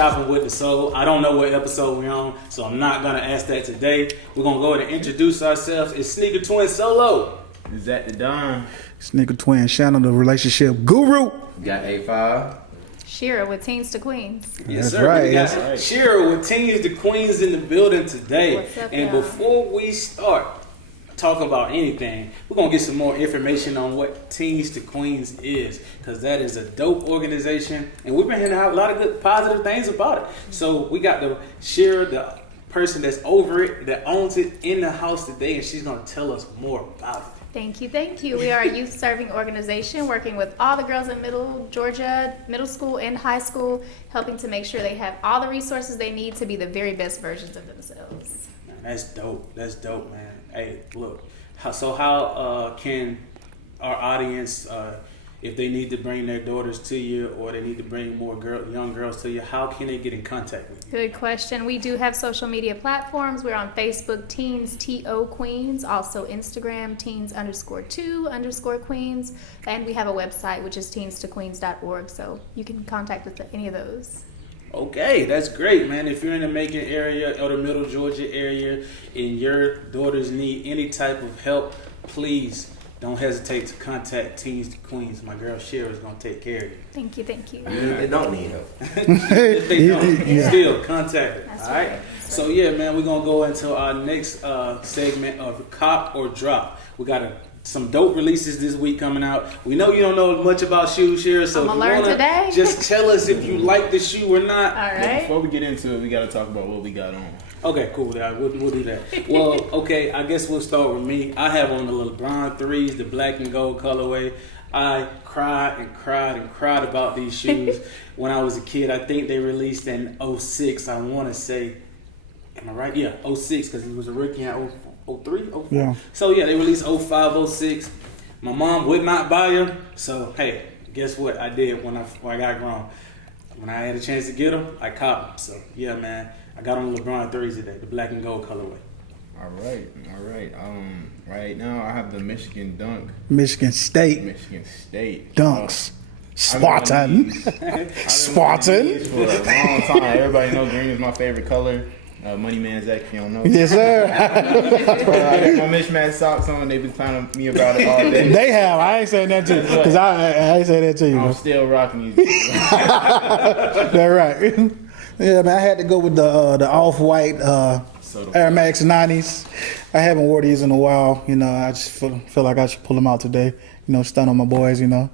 Shopping with the Soul. I don't know what episode we're on, so I'm not going to ask that today. We're going to go ahead and introduce ourselves. It's Sneaker Twin Solo. Is that the Don? Sneaker Twin Shannon, the relationship guru. Got A5. Shira with Teens to Queens. Yes, That's sir. right. We got That's Shira with Teens to Queens in the building today. What's up, and y'all? before we start talking about anything, we're going to get some more information on what Teens to Queens is, because that is a dope organization, and we've been hearing a lot of good positive things about it. So we got the Shira, the person that's over it, that owns it, in the house today, and she's going to tell us more about it. Thank you. We are a youth serving organization working with all the girls in Middle Georgia, middle school and high school, helping to make sure they have all the resources they need to be the very best versions of themselves. Man, that's dope. That's dope, man. Hey, look. How can our audience, if they need to bring their daughters to you or they need to bring more young girls to you, how can they get in contact with you? Good question. We do have social media platforms. We're on Facebook, Teens TO Queens, also Instagram, teens_2_Queens, and we have a website which is teenstoqueens.org, so you can contact with any of those. Okay, that's great, man. If you're in the Macon area or the Middle Georgia area and your daughters need any type of help, please don't hesitate to contact Teens to Queens. My girl Shira is going to take care of you. Thank you. They don't need help. If they don't, still contact her. That's All right. right. So yeah, man, we're gonna go into our next segment of Cop or Drop. We got some dope releases this week coming out. We know you don't know much about shoes, Shira, so I'ma if you learn wanna today. just tell us if you like the shoe or not. All But right. before we get into it, we got to talk about what we got on. Okay, cool. Yeah, we'll do that. Well, okay, I guess we'll start with me. I have on the LeBron 3s, the black and gold colorway. I cried about these shoes when I was a kid. I think they released in 06. I want to say, am I right? Yeah, 06, because he was a rookie in 03, 04. Yeah. So, yeah, they released 05, 06. My mom would not buy them. So, hey, guess what I did when I got grown? When I had a chance to get them, I copped them. So, yeah, man. I got on the LeBron 3s today, the black and gold colorway. All right. Right now I have the Michigan Dunk. Michigan State Michigan State Dunks. I've been Spartan. wanting these- I've been wanting Spartan. these for a long time. Everybody knows green is my favorite color. Money Man Zach, if you don't know. Yes, sir. I got my mismatched socks on. They've been clowning me about it all day. They have. I ain't saying that to you. Because I ain't saying that to you. I'm Bro. still rocking these. They're right. Yeah, man, I had to go with the off-white Air Max 90s. I haven't wore these in a while. You know, I just feel like I should pull them out today. You know, stun on my boys, you know.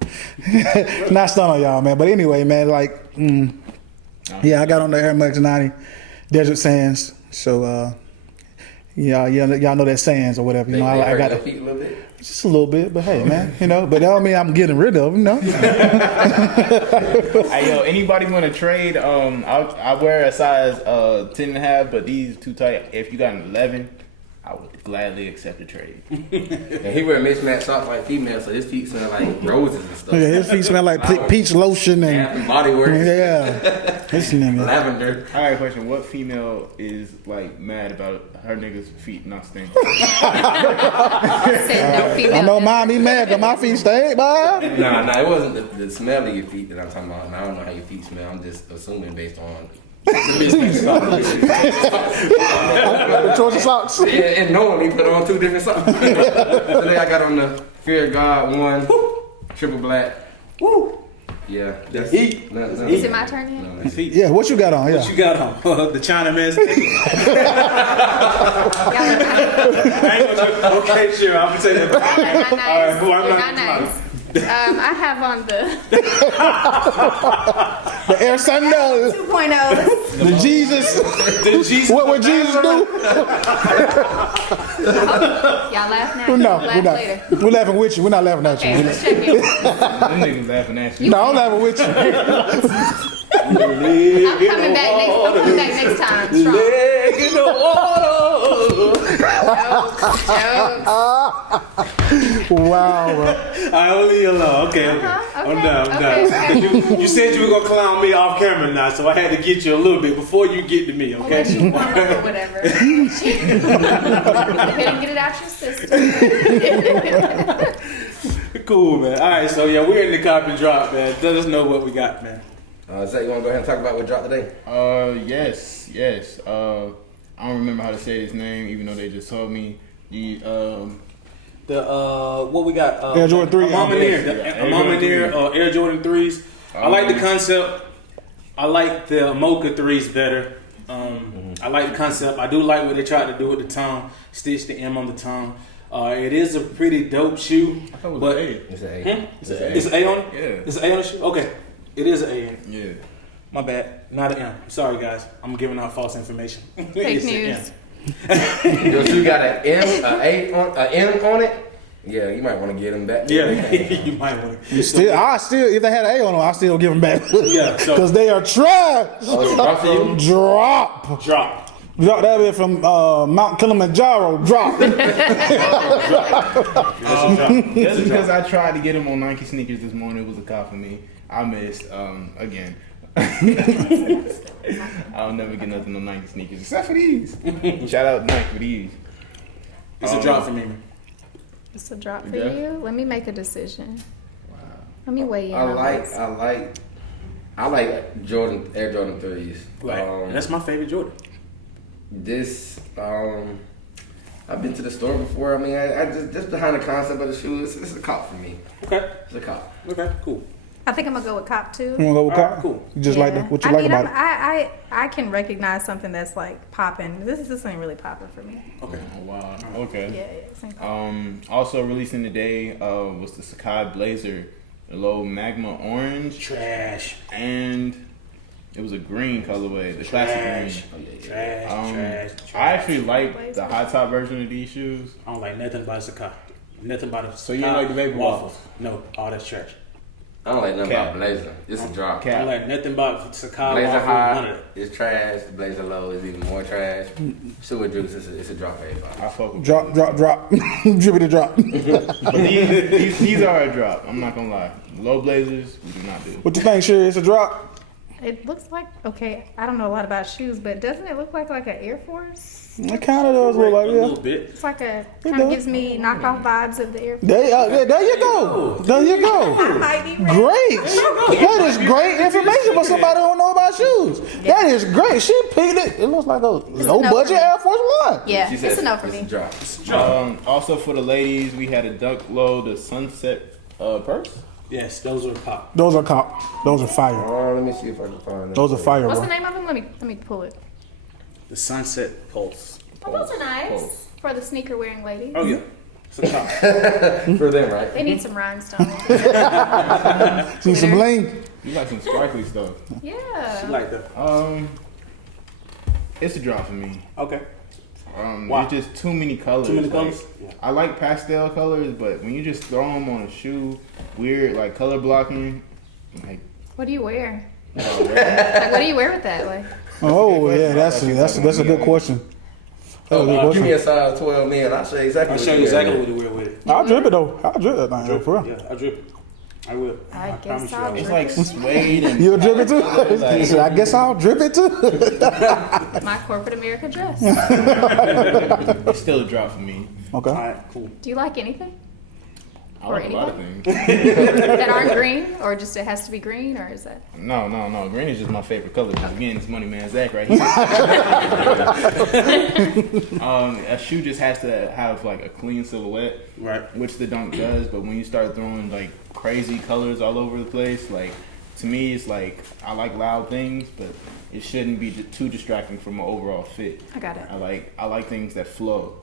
Not stun on y'all, man. But anyway, man, yeah, I got on the Air Max 90 Desert Sands. So, y'all know that Sands or whatever. You know, I got their feet a little bit. just a little bit, but hey, man, you know. But that don't mean I'm getting rid of them, you know. Hey, yo, anybody want to trade? I wear a size 10.5, but these too tight. If you got an 11, I would gladly accept a trade. And he wear mismatched socks like females, so his feet smell like roses and stuff. Yeah, his feet smell like peach lotion Bath and and Body Works, yeah. This nigga. lavender. I got a question. What female is like mad about her niggas' feet not stinking? I know mine be mad because my feet stink, boy. Nah, it wasn't the smell of your feet that I'm talking about. And I don't know how your feet smell. I'm just assuming based on the mismatched socks. The choice of socks. Yeah, and knowing he put on two different socks. Today I got on the Fear of God 1, triple black. Woo! Yeah, that's heat. Is it my turn yet? No, Feet. Yeah, what you got on? What Yeah. you got on? The Chinaman's thing. Okay, sure. I'm going to say that. Y'all All right, boy, I'm You're not- not nice. I have on the The Air Sandal. 2.0s. The Jesus. Did Jesus What would Jesus do? Y'all laugh now? No, Laugh we're not. later. We're laughing with you. We're not laughing at Okay, you. let's check it. Them niggas laughing at you. No, I'm laughing with you. I'm coming back next time. Strong. Leg in the water. Jokes. Wow, bro. I only alone. Okay. I'm done. okay. You said you were gonna clown me off camera now, so I had to get you a little bit before you get to me. Okay. Unless you want or whatever. Go ahead and get it out your system. Cool, man. All right, so yeah, we're in the cop and drop, man. Let us know what we got, man. Zach, you want to go ahead and talk about what dropped today? Yes. I don't remember how to say his name, even though they just told me. What we got? Air Jordan 3. A Mama Near Air Jordan 3s. I like the concept. I like the Mocha 3s better. I like the concept. I do like what they tried to do with the tongue, stitch the M on the tongue. It is a pretty dope shoe. I thought it was but an A. It's an A. It's an A on it? Yeah. It's an A on the shoe? Okay. It is an A in it. Yeah. My bad. Not an M. Sorry, guys. I'm giving out false information. Fake It's an news. M. Your shoe got an M on it. Yeah, you might want to get them back. Yeah, you might want to. Still, if they had an A on them, I still give them back. Yeah, so- Because they are trash. Oh, it's a drop for you? Drop. Drop. Drop that bit from Mount Kilimanjaro. Drop. Just because I tried to get him on Nike sneakers this morning, it was a call for me. I missed again. I'll never get nothing on Nike sneakers except for these. Shout out Nike for these. It's a drop for me, man. It's a drop for Yeah. you. Let me make a decision. Let me weigh in. I on like this. Air Jordan 3s. Right. That's my favorite Jordan. I've been to the store before. I mean, I just behind the concept of the shoe, it's a cop for me. Okay. It's a cop. Okay. Cool. I think I'm gonna go with Cop 2. You want to go with All right, Cop? cool. You just like what you I like mean, about it. I can recognize something that's like popping. This ain't really popping for me. Okay. Oh, wow. Okay. Yeah, this ain't popping. Also releasing today was the Sacai Blazer, the low magma orange, Trash. and it was a green colorway, the classic Trash. green. Trash. I actually like the high top version of these shoes. I don't like nothing about Sakai. Nothing about the So you don't like the Vapor waffles? No, all that's trash. I don't like nothing Cap. about Blazer. It's a drop. I Cap. don't like nothing about Sakai Blazer waffles. None high of that. is trash. The Blazer low is even more trash. Super Juice it's a drop for everybody. I fuck with Drop. Drippity drop. But these are a drop. I'm not gonna lie. Low Blazers, we do not do. What you think, Sherry? It's a drop? It looks like, okay, I don't know a lot about shoes, but doesn't it look like an Air Force? It kind of does look like a that. little bit. It's like a, It kind of does. gives me knockoff vibes of the Air Force. There you go. There you go. I might be right. Great. That is great information for somebody who don't know about shoes. That is great. She picked it. It looks like a low no budget for me. Air Force One. Yeah, She said it's a no for me. It's a drop. Also for the ladies, we had a Dunk Low, the Sunset purse. Yes, those are pop. Those are cop. Those are fire. Oh, let me see if I can find Those are fire, What's bro. the name of them? Let me pull it. The Sunset Pulse. Oh, those are nice for the sneaker wearing ladies. Oh yeah, it's a pop. for them, right? They need some rhinestones. See some bling. You got some sparkly stuff. Yeah. Like that. It's a drop for me. Okay. There's just too many colors. Too many Like, colors? Yeah. I like pastel colors, but when you just throw them on a shoe, weird like color blocking, like. What do you wear? red. Like, what do you wear with that? Like, Oh yeah, that's a good question. That's a good Give me question. a size 12, man. I'll show you exactly. I'll what show you wear, exactly man. what to wear with it. I'll drip it though. I'll drip that thing. For real. Yeah, I drip it. I will. I guess promise you I I'll will. It's drip like it. suede and. You'll drip it too? He said, I guess I'll drip it too. My corporate America dress. It's still a drop for me. Okay. All right, cool. Do you like anything I like a lot of anything? things. that aren't green, or just it has to be green, or is that? No. Green is just my favorite color. 'Cause again, it's Money Man Zach right here. A shoe just has to have like a clean silhouette, Right. which the Dunk does. But when you start throwing like crazy colors all over the place, like to me, it's like I like loud things, but it shouldn't be too distracting from my overall fit. I got it. I like things that flow.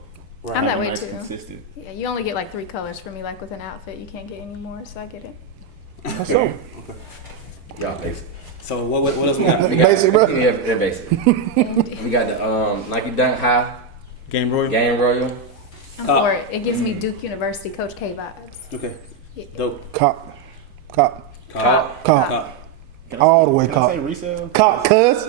Right. I'm that way Nice, too. consistent. Yeah, you only get like 3 colors for me, like with an outfit. You can't get any more, so I get it. That's so. Y'all basic. So what else we got? We got- Basic, bro. Yeah, they're basic. We got the Nike Dunk High Game Royal. Game Royal. I'm Cop. for it. It gives me Duke University Coach K vibes. Okay. Yeah. Dope. Cop. Cop. Cop. All the way Can I cop. say resale? Cop, cuz.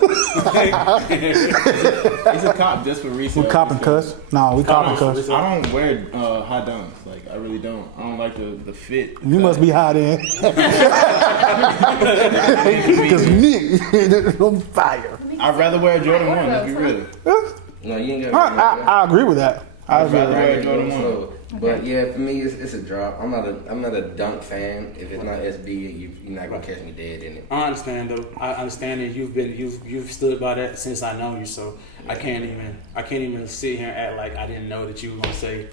It's a cop just for resale. We copping, cuz. No, we copping, cuz. I don't wear high dunks. Like I really don't. I don't like the fit. You must be hot in. Because Nick, on fire. I'd rather wear a Jordan 1. Let's be real. No, you ain't got I agree with that. I I'd agree rather with that. wear a Jordan 1. So But yeah, for me, it's a drop. I'm not a dunk fan. If it's not SB, you're not gonna catch me dead in it. I understand though. I understand that you've stood by that since I know you. So I can't even sit here and act like I didn't know that you were gonna say.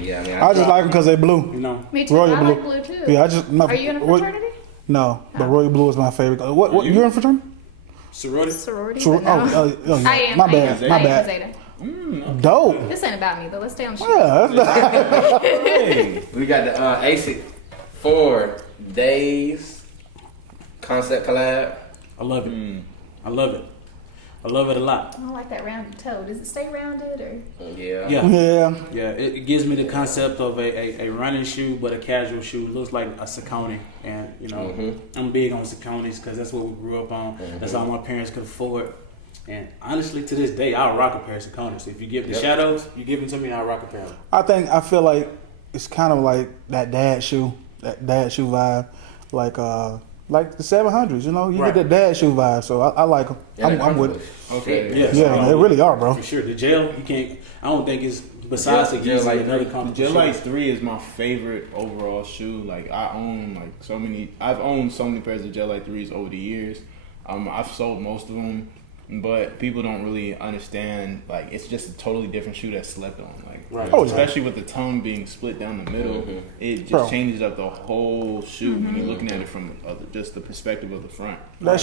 Yeah, I mean, I just like them because they blue. You know. Me too. Royal I blue. like blue too. Yeah, I just. Are you in a fraternity? No, but royal blue is my favorite. What you're in fraternity? Sorority. Sorority. Sor- but no. oh, yeah. I am. My I bad. am. My I am bad. Zeta. Dope. This ain't about me, though. Let's stay on shit. Yeah, that's Hey. we got the ASIC 4 Days concept collab. I love it. I love it. I love it a lot. I don't like that rounded toe. Does it stay rounded or? Yeah. Yeah. yeah. Yeah, it gives me the concept of a running shoe, but a casual shoe. It looks like a Saucony, and you know, I'm big on Sauconys because that's what we grew up on. That's all my parents could afford. And honestly, to this day, I'll rock a pair of Sauconys. If you give the shadows, you give them to me, I'll rock a pair of them. I feel like it's kind of like that dad shoe vibe, like the 700s. You know, you Right. get the dad shoe vibe. So I like them. I'm with it. Okay. Yes. Yeah, they really are, bro. For sure. The gel, you can't. I don't think it's besides the Gel Yeezy Light and other 3. comfortable Jellight shoes. 3 is my favorite overall shoe. Like I've owned so many pairs of Jellight 3s over the years. I've sold most of them, but people don't really understand. Like it's just a totally different shoe that's slept on. Like Right. Oh, yeah. especially with the tongue being split down the middle, it just Bro. changes up the whole shoe when you're looking at it from just the perspective of the front. That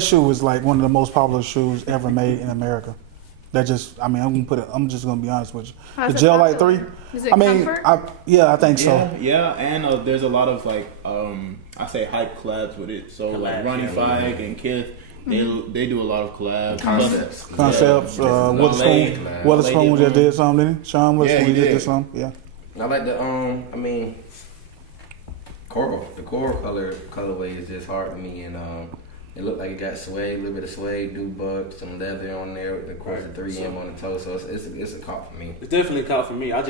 shoe is like one of the most popular shoes ever made in America. That just, I mean, I'm just gonna be honest with you. How's The it Gel Light popular? 3. Is it I mean, comfort? I think so. Yeah, and there's a lot of like I say hype collabs with it. So like Collabs, Ronnie yeah. Fike and Kith, they do a lot of collabs. Concepts. Concepts. Witherspoon Lady just did something, didn't he? Sean Witherspoon he just did. did something. Yeah. I like the coral. The coral colorway is just hard to me, and it looked like it got suede, a little bit of suede, nubuck, some leather on there, with of course the 3M on the toe. So it's a cop for me. It's definitely caught for me. I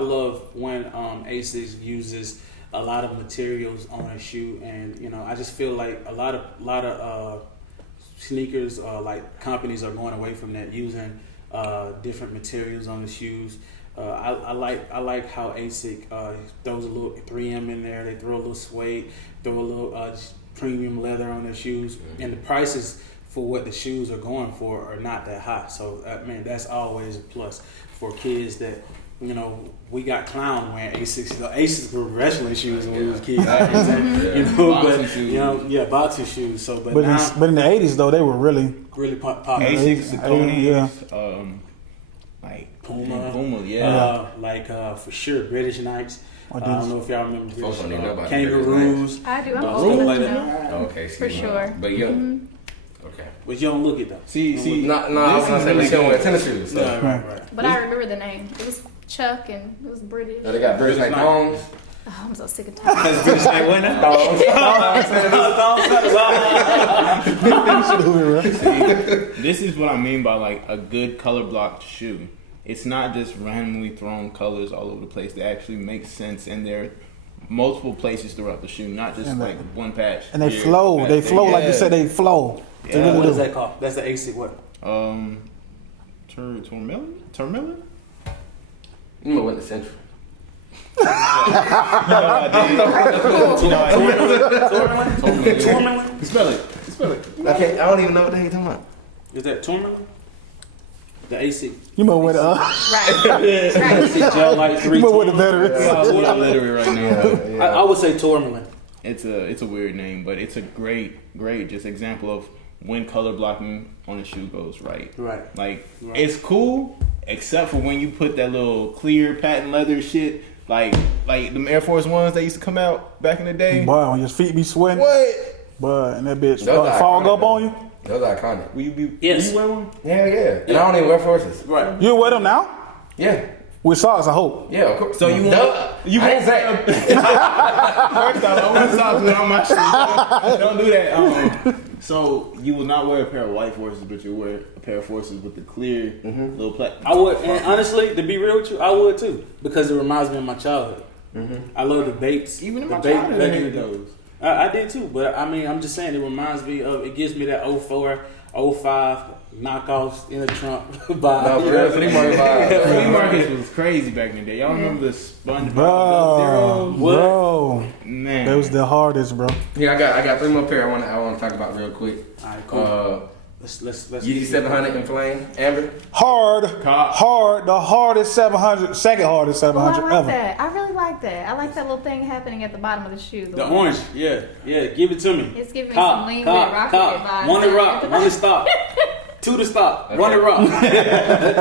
love when ASICS uses a lot of materials on a shoe, and you know, I just feel like a lot of sneakers like companies are going away from that, using different materials on the shoes. I like how ASIC throws a little 3M in there. They throw a little suede, throw a little premium leather on their shoes, and the prices for what the shoes are going for are not that high. So man, that's always a plus for kids that, you know, we got clown wearing ASICs. ASICs were wrestling shoes when we was kids. You know, Boxing but shoes. you know, boxing shoes. So, but But now in the 80s though, they were really really popular. Asics, Sauconys, Yeah. like Puma, yeah. For sure, British Knights. I don't know if y'all remember British, Folks don't even know about Kangaroos. I do. I'm Stuff old enough like to that. know. Okay, For sure. But yeah, okay. But you don't look it though. See, No, I was gonna say really they don't wear good. tennis shoes. So. Right. But I remember the name. It was Chuck and it was British. They got British like British thongs. Oh, I'm so sick of talking. That's British like what now? This is what I mean by like a good color blocked shoe. It's not just randomly thrown colors all over the place. They actually make sense, and they're multiple places throughout the shoe, not just And like one patch. and they here, flow. patch They there. flow like you Yeah. said. They flow. They Yeah. really What is do. that called? That's the ASIC what? Turmelin? You know what the central. Tourmaline? Spell it. Okay, I don't even know what the hell you're talking about. Is that Tourmaline? The ASIC. You know what? Right. Right. ASIC Gel Light 3. You know what the better is. I'm literally right now. I would say Tourmaline. It's a weird name, but it's a great just example of when color blocking on a shoe goes right. Right. Like Right. it's cool, except for when you put that little clear patent leather shit, like them Air Force Ones that used to come out back in the day. Boy, when your feet be sweating, What? boy, and that bitch Those are fog iconic, up on you. Those are iconic. Will you be? Yes. Will you wear one? Hell yeah. And I don't even wear forces. Right. You wear them now Yeah. with socks, I hope. Yeah, of course. So you Duh. you I ain't say. First off, I wear socks with on my shoes. Don't do that. So you will not wear a pair of white forces, but you'll wear a pair of forces with the clear little plat. I would, and honestly, to be real with you, I would too, because it reminds me of my childhood. I love the Bates. Even in the my Bape childhood, I back in hated the day. those. I did too, but I mean, I'm just saying, it reminds me of, it gives me that 04 05 knockoffs in the trunk by No, for real, flea market vibe. Flea markets was crazy back in the day. Y'all remember the SpongeBob Bro, Sub-Zero? bro, Man, that was the hardest, bro. Yeah, I got 3 more pair I want to talk about real quick. All right, cool. Let's Yeezy 700 in flame, Amber. Hard, Cop. hard, the hardest 700, second hardest Oh, I 700 like ever. that. I really like that. I like that little thing happening at the bottom of the shoe. The orange, yeah, give it to me. It's giving me Cop, some lean cop, with rocket cop. vibes. 1 to rock, 1 to stop. 2 to stop, 1 to rock.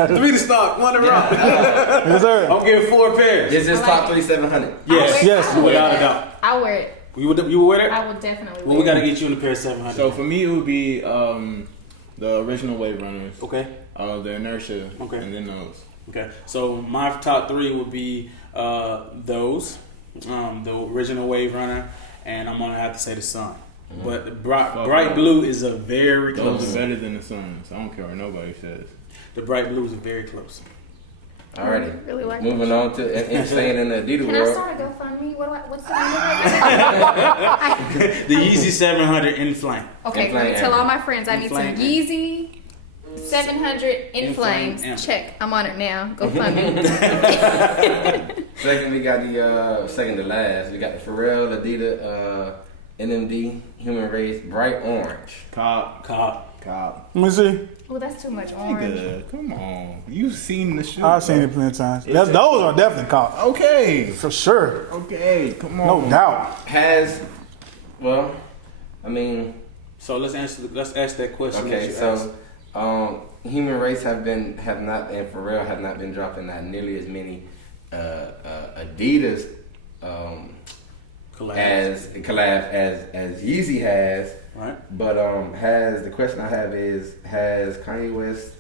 3 to stop, 1 to rock. Yes, sir. I'm getting 4 pairs. Is this I top like 3 700? Yes, Yes. without a doubt. I'll wear it. You would wear I it? will definitely Well, we wear gotta it. get you in a pair of 700. So for me, it would be the original Wave Runners, Okay. the Inertia, Okay. and then those. Okay, so my top 3 would be those, the original Wave Runner, and I'm gonna have to say the Sun. But the bright blue is a very Those close. are better than the Suns. I don't care what nobody says. The bright blues are very close. Alrighty. Really like Moving on to staying in the Adidas Can I world. start a GoFundMe? What's the name of it? The Yeezy 700 in flame. Okay, In let me flame. tell all my friends. I In need some flame. Yeezy 700 in In flame. flames. Check. I'm on it now. GoFundMe. Second, we got the second to last. We got the Pharrell Adidas NMD Human Race Bright Orange. Cop. Cop. Let me see. Oh, that's too much orange. Nigga, come on. You've seen the shoe. I've seen bro. it plenty of times. Those are definitely caught. Okay. For sure. Okay, come No on. doubt. Has, well, I mean, So let's ask that question. okay, that you asked. so Human Race and Pharrell have not been dropping not nearly as many Adidas Collabs. as collab as Yeezy has. Right. But the question I have is, has Kanye West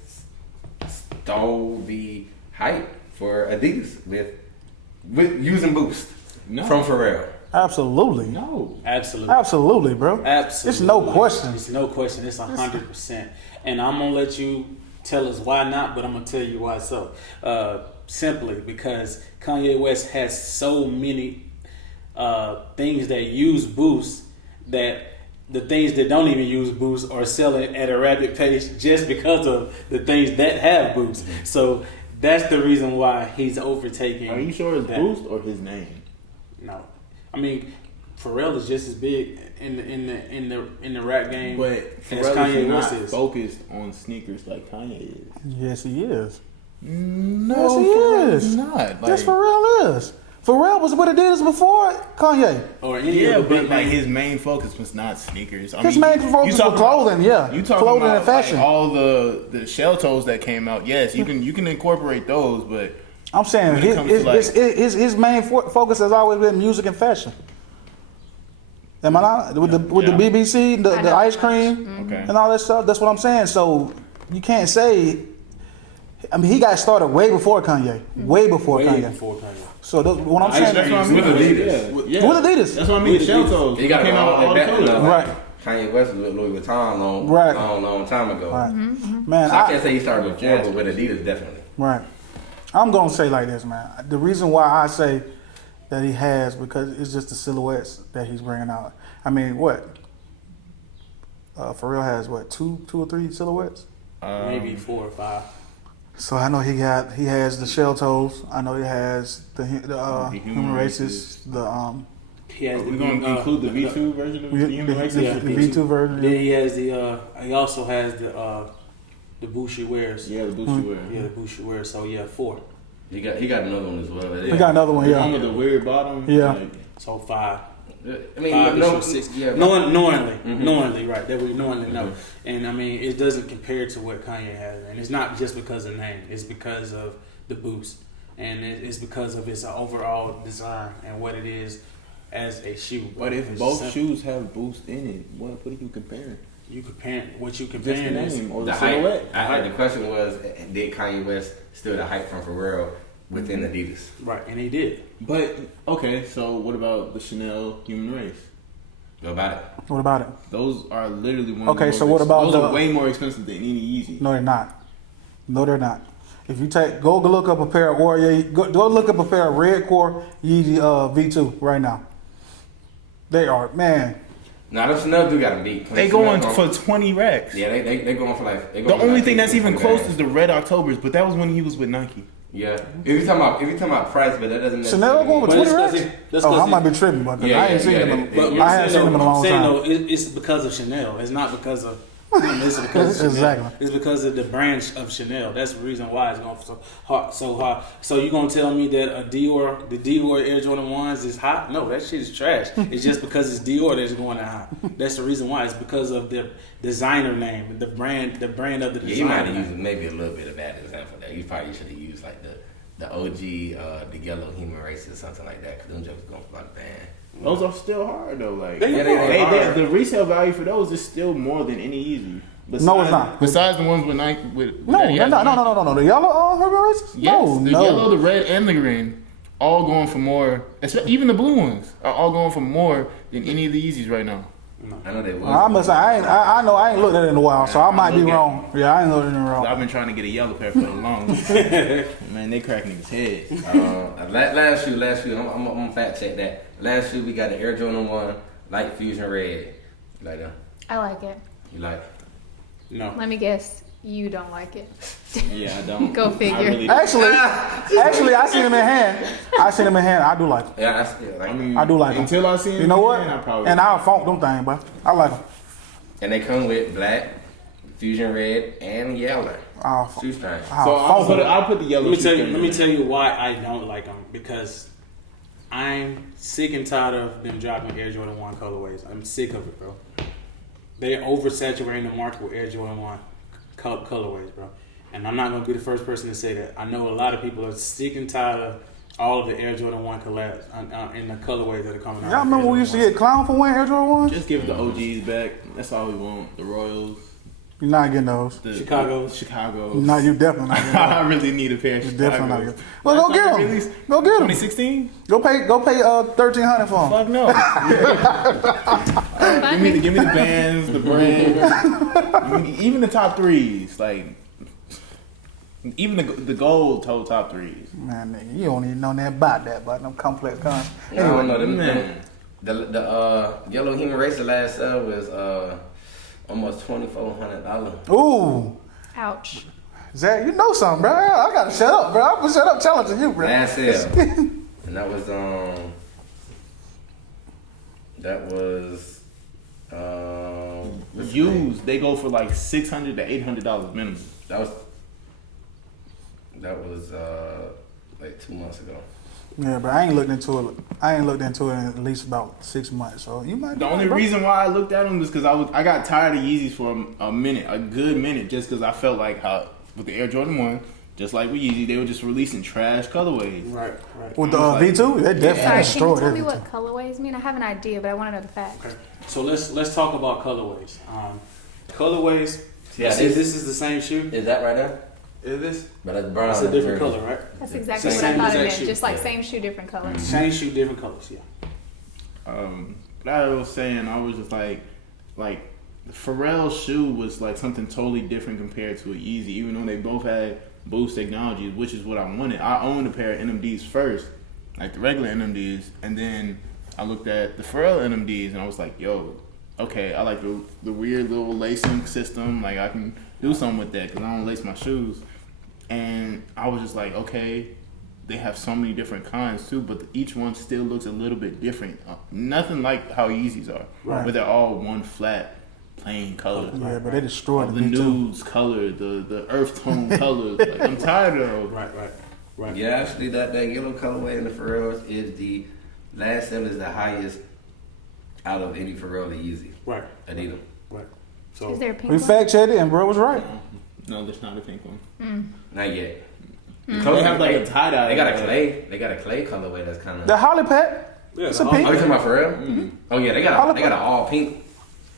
stole the hype for Adidas with using Boost No. from Pharrell? Absolutely. No. Absolutely. Absolutely, bro. Absolutely. It's no question. It's no question. It's 100%. And I'm gonna let you tell us why not, but I'm gonna tell you why so. Simply because Kanye West has so many things that use Boost that the things that don't even use Boost are selling at a rapid pace just because of the things that have Boost. So that's the reason why he's overtaking. Are you sure it's that. Boost or his name? No, I mean Pharrell is just as big in the rap game But as Pharrell Kanye is West not is. focused on sneakers like Kanye is. Yes, he is. No, Yes, he Pharrell is. not. Like, Yes, Pharrell is. Pharrell was what it is before Kanye. Or any yeah, of the but big like names. his main focus was not sneakers. I His mean, main you focus was talking clothing, yeah. You talking Clothing about and fashion. Like, all the shell toes that came out? Yes, you can incorporate those, but I'm saying when it comes to, like- his main focus has always been music and fashion. Am I not? With the BBC, the know. ice cream, okay. and all that stuff. That's what I'm saying. So you can't say. I mean, he got started way before Kanye. Way before way Kanye. before Kanye. So what I'm Ice saying. That's what I mean. With Adidas. Yeah. With Adidas. That's what I mean. With Shell Adidas. toes. He got came it out all all the back colors. Right. Kanye West was with Louis Vuitton Right. long time ago. Right. Man, So I can't say he started before, but with Adidas definitely. Right. I'm gonna say like this, man. The reason why I say that he has because it's just the silhouettes that he's bringing out. I mean, what? Pharrell has what two or three silhouettes. Maybe 4 or 5. So I know he has the shell toes. I know he has the human races. He has We're going to include the V2 version of the human race. the Yeah, V2 version. Then he has he also has the Bushi wears. Yeah, the Boost you wear. Yeah, the Bushi wears. So yeah, 4. He got another one as well. We got another one, The one yeah. with the weird bottom. Yeah. Like, So 5. I mean, 5 no, or 6. yeah, Knowingly, right? That we knowingly know. And I mean, it doesn't compare to what Kanye has, and it's not just because of name. It's because of the boost, and it's because of its overall design and what it is as a shoe. but if It's both simple. shoes have Boost in it, what are you comparing? you compare what you Just comparing the is name or the the hype. silhouette? I heard the question was, did Kanye West steal the hype from Pharrell within Adidas? right, and he did. But okay, so what about the Chanel Human Race? Go about it. What about it? Those are literally one. Okay, of the so most what about those the- are way more expensive than any Yeezy. No, they're not. No, they're not. If you go look up a pair of go look up a pair of Red Core Yeezy V2 right now. They are, man. Nah, them Chanel do got them beat. They Chanel going for 20 racks. Yeah, they going for like. They The going for only like thing that's 15, even 20 close is the Red Octobers, but that was when he was with Nike. Yeah, if you talking about price, but that doesn't. Chanel going for But 20 it's 'cause racks? that's Oh, 'cause I might be tripping, but Yeah, I ain't seen yeah, them. they- In, they- I haven't seen them in a long I'm saying time. though, it's because of Chanel. It's not because of. It's because of Exactly. Chanel. It's because of the brand of Chanel. That's the reason why it's going so hard. So you gonna tell me that the Dior Air Jordan 1s is hot? No, that shit is trash. It's just because it's Dior that's going that hot. That's the reason why. It's because of the designer name, the brand of the Yeah, designer. you might have name. used maybe a little bit of bad example there. You probably should have used like the OG, the yellow human race or something like that, because them jokes going for about a band. Those are still hard though. Like They are. the resale value for those is still more than any Yeezy. No, it's not. Besides the ones with Nike with No, that he has no. Nike. The yellow Herman races? Yes, No, the no. yellow, the red, and the green, all going for more. Even the blue ones are all going for more than any of the Yeezys right now. I know they was. I must say, I know I ain't looked at it in a while, so I might be look at wrong. Yeah, I ain't looked at it in a while. I've been trying to get a yellow pair for the longest. Man, they crack niggas' heads. Last shoe. I'm gonna fact check that. Last shoe we got the Air Jordan 1 Light Fusion Red. You like them? I like it. You like? No. Let me guess. You don't like it. Yeah, I don't. Go figure. I really, Actually, I seen him in hand. I do like him. Yeah, I still like. I mean, I do like them. until I see him. You know what? again, I probably. And I'll funk them things, but I like them. And they come with black, fusion red, and yellow I'll shoestrings. so I'll put the yellow. Let shoe me in tell there. you why I don't like them, because I'm sick and tired of them dropping Air Jordan 1 colorways. I'm sick of it, bro. They're oversaturating the market with Air Jordan 1 colorways, bro. And I'm not gonna be the first person to say that. I know a lot of people are sick and tired of all of the Air Jordan 1 collabs and the colorways that are coming out. Y'all remember we used to get clown for wearing Air Jordan 1? Just give the OGs back. That's all we want. The Royals. You're not getting those. The Chicago. No, you definitely not getting those. I really need a pair of You're definitely not Chicago's. getting Well, go get them. Release Go get them. 2016? Go pay $1,300 for them. Fuck no. give me the bands, the brands, even the top threes, like even the gold top threes. Man, nigga, you don't even know nothing about that, but them complex cons. I don't know them. Man. The yellow human racer last sale was almost $2,400. Ooh, Ouch. Zach, you know something, bro. I gotta shut up, bro. I'm gonna shut up challenging you, bro. Last sale, and that was Used, they go for like $600 to $800 minimum. that was like 2 months ago. Yeah, but I ain't looked into it. I ain't looked into it in at least about 6 months. So you might. The only reason why I looked at them was because I got tired of Yeezys for a minute, a good minute, just because I felt like how with the Air Jordan 1, just like with Yeezy, they were just releasing trash colorways. Right. with the like- V2, they definitely Sorry, can you destroyed tell me everything. what colorways mean? I have an idea, but I want to know the facts. Okay. So let's talk about colorways. Colorways. Yeah, See, this- this is the same shoe. Is that right there? Is this? But that's brown. It's a and different green. color, right? That's exactly Same what I thought it exact meant. shoe. Just like same shoe, different colors. Same shoe, different colors. Yeah. But I was saying, I was just like Pharrell's shoe was like something totally different compared to a Yeezy, even though they both had Boost technologies, which is what I wanted. I owned a pair of NMDs first, like the regular NMDs, and then I looked at the Pharrell NMDs and I was like, yo, okay, I like the weird little lacing system. Like I can do something with that because I don't lace my shoes. And I was just like, okay, they have so many different kinds too, but each one still looks a little bit different. Nothing like how Yeezys are, Right. where they're all one flat, plain color. Yeah, but they destroyed The the V2. nudes color, the earth tone colors. Like, I'm tired of those. Right. Yeah, actually, that yellow colorway in the Pharrells is the last sale is the highest out of any Pharrell to Yeezy. Right. Adidas. Right. So Is there a pink We one? fact checked it, and bro was right. No, there's not a pink one. Not yet. Mm. They have like a tie dye. They got a clay. They got a clay colorway that's kind of. The Holly Pack. yeah, It's a the- pink. Oh, you talking about Pharrell? Oh yeah, they got an all pink.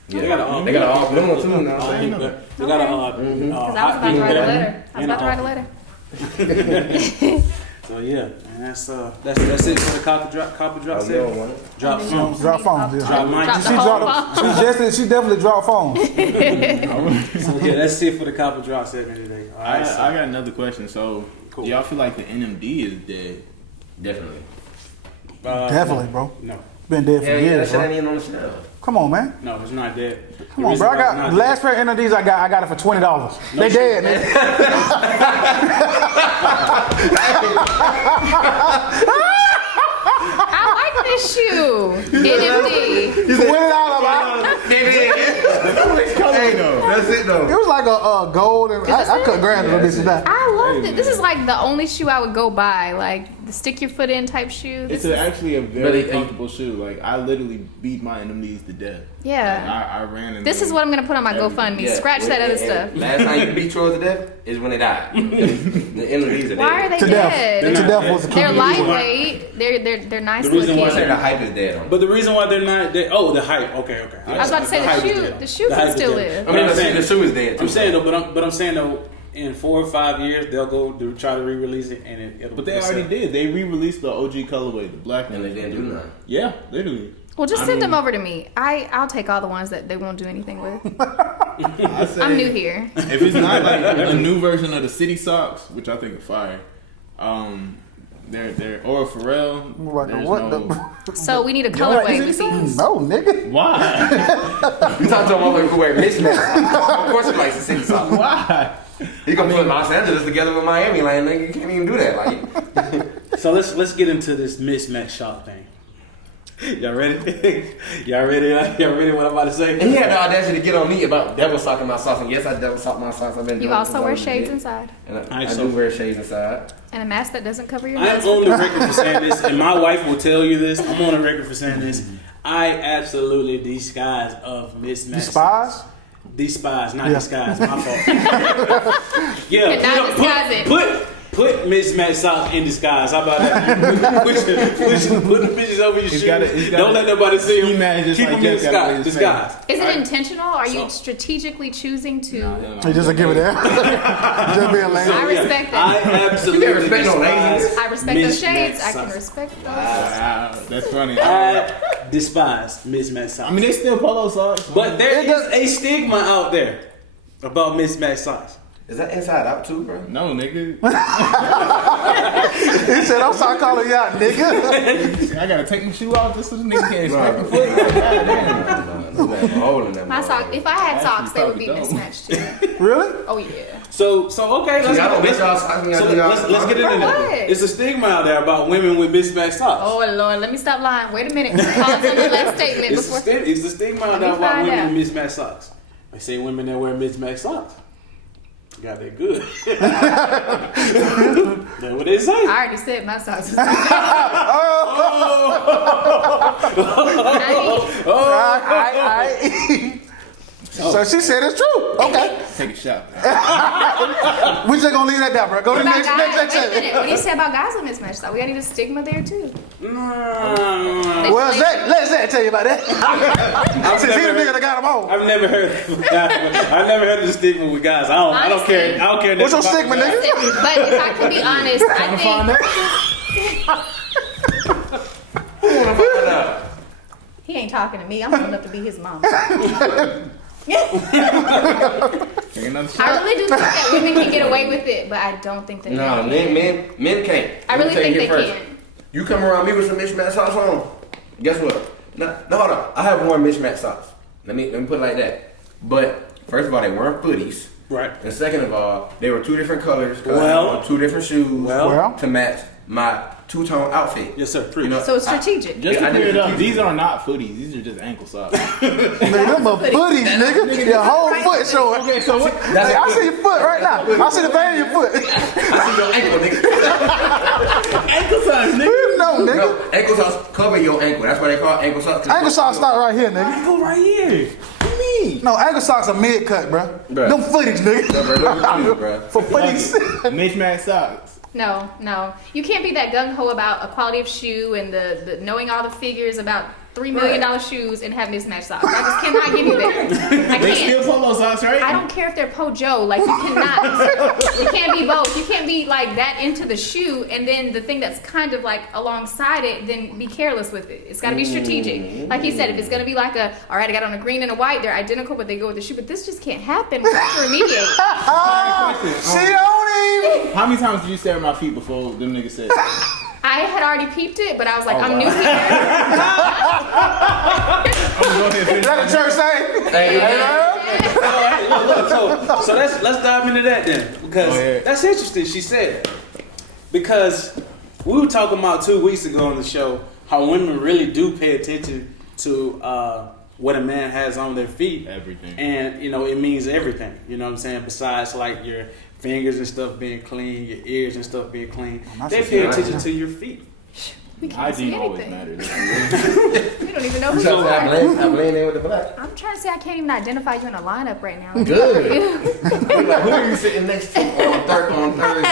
Yeah, They got an all they got an all pink. blue one too. Now, They saying. got a Because I was hot about to pink write a one. letter. I was And about to a- write a letter. So yeah, and that's it for the copper drop Oh, set. you want it? Drop phones. Drop phones, yeah. Drop mics. Drop She the whole dropped. phone. She definitely dropped phones. So yeah, that's it for the copper drop segment today. All right, so- I got another question. So, Cool. do y'all feel like the NMD is dead? Definitely. Definitely, bro. No. Been dead for Hell yeah, that years, shit ain't bro. even on the shelf. Come on, man. No, it's not dead. Come on, bro. I got the last pair of NODs I got it for $20. They dead, nigga. I like this shoe. NFT. $20, bro. Hey, that's it though. It was like a gold, and I cut grass a little bit today. I loved it. This is like the only shoe I would go buy, like the stick your foot in type shoe. It's actually a very comfortable shoe. Like I literally beat my NMDs to death. Yeah. Like, I ran in. This is what I'm gonna put on my GoFundMe. Yeah, Scratch that other stuff. Last time you beat yours to death is when they died. The enemies are Why are dead. they To death. dead? To death was the key. They're lightweight. They're nice The reason looking. why I say the hype is dead on them. But the reason why they're not dead, the hype. Okay. I was about to say hype is the dead. shoe The can hype is still dead. live. I mean, the shoe is dead too. I'm saying though, but I'm saying though, in 4 or 5 years they'll go to try to re-release it, and it'll. But they already did. They re-released the OG colorway, the black one. And they didn't do nothing. Yeah, literally. Well, just I send mean- them over to me. I'll take all the ones that they won't do anything with. I say, I'm new here. If it's not like a new version of the City Socks, which I think are fire, they're or Pharrell. There's no. So we need a Yo, colorway is it with something? these. No, nigga. Why? You talking to a motherfucker who wear mismatched socks. Of course he likes the city socks. Why? He gonna put Los Angeles together with Miami. Like, nigga, you can't even do that. Like, So let's get into this mismatch shop thing. Y'all ready? Y'all ready? Y'all ready? What I'm about to say? and he had the audacity to get on me about devil socking my socks. And yes, I devil sock my socks. I've been. You doing it also since I wear was a shades kid. inside. And I Alright, do so- wear shades inside. And a mask that doesn't cover your I'm nose. on the record for saying this, and my wife will tell you this. I'm on the record for saying this. I absolutely despise of mismatch. Despise? Despise, not Yeah. disguise. My fault. Yeah, Cannot disguise it. Put mismatched socks in disguise. How about that? put the bitches over your shoes. Don't let nobody see Ski them. mask just Keep like them in Jeff got disguise. his Is it intentional? Are you So- strategically choosing to? He just give it there. Just being lazy. I respect I that. absolutely You can't respect no despise laziness. I respect those mismatched shades. I can socks. respect those. Wow, that's funny. I despise mismatched socks. I mean, they still polo socks. But there It does- is a stigma out there about mismatched socks. Is that inside out too, bro? No, nigga. He said, I'm sorry calling you out, nigga. I gotta take my shoe off just so the nigga can't smack my No. foot. Goddamn. No, hole in that My socks. If I had socks, they would be probably don't. mismatched too. Really? Oh yeah. So okay, let's Y'all don't miss y'all socks when y'all do y'all- let's get into For that. what? It's a stigma out there about women with mismatched socks. Oh Lord, let me stop lying. Wait a minute. Pause on the last statement before. It's a stigma out Let there me about find women out. with mismatched socks. They say women that wear mismatched socks got that good. That's what they say. I already said my socks. So she said it's true. Okay. Take a shot. We just gonna leave that down, bro. Go to the About next guys, wait a section. minute. What do you say about guys with mismatched socks? We got any stigma there too. Well, let Zach tell you about that. Since he the nigga that got them all. I've never heard. I've never heard of the stigma with guys. I don't care. I don't care. What's your nothing stigma, about nigga? guys. But if I can be honest, I think he ain't talking to me. I'm old enough to be his mom. Take another I shot. really do think that women can get away with it, but I don't think they No, can. men can't. I Let me really tell you think they here first. can. You come around me with some mismatched socks on. Guess what? No, hold on. I have worn mismatched socks. Let me put it like that. But first of all, they weren't footies. Right. And second of all, they were two different colors. 'cause I Well- had two different shoes Well- to match my two-tone outfit. Yes, sir. You know, So it's strategic. Just Yeah, I to clear didn't it up, keep- these are not footies. These are just ankle socks. Nigga, them are footies, nigga. Your whole foot showing. Okay, so what? That's I see your foot right now. I see the vein in your foot. I see your ankle, nigga. Ankle socks, nigga. No, nigga. No, ankle socks cover your ankle. That's why they call it ankle socks. Ankle socks start right here, nigga. Ankle right here. What you mean? No, ankle socks are mid cut, bro. Bruh. Them footies, No, nigga. bro, look at you, bro. For footies. Mismatched socks. No. You can't be that gung ho about a quality of shoe and the knowing all the figures about $3 million shoes and have mismatched socks. I just cannot give you that. I They still can't. polo socks, right? I don't care if they're Pojo. Like you cannot. You can't be both. You can't be like that into the shoe and then the thing that's kind of like alongside it, then be careless with it. It's got to be strategic. Like he said, if it's gonna be like all right, I got on a green and a white, they're identical, but they go with the shoe. But this just can't happen. We have to remediate. She on him. How many times did you stare at my feet before them niggas said? I I had already peeped it, but I was like, Oh, I'm wow. new here. Is that a church thing? So let's dive into that then, because Go ahead. that's interesting. She said, because we were talking about 2 weeks ago on the show how women really do pay attention to what a man has on their feet, Everything. and you know it means everything. You know what I'm saying? Besides like your fingers and stuff being clean, your ears and stuff being clean, that's they a pay fact. attention to your feet. We can't see Hygiene always anything. matters. We don't even know who So you I are. blend in with the black. I'm trying to say I can't even identify you in a lineup right now. Good. Who are you sitting next to on Thursday?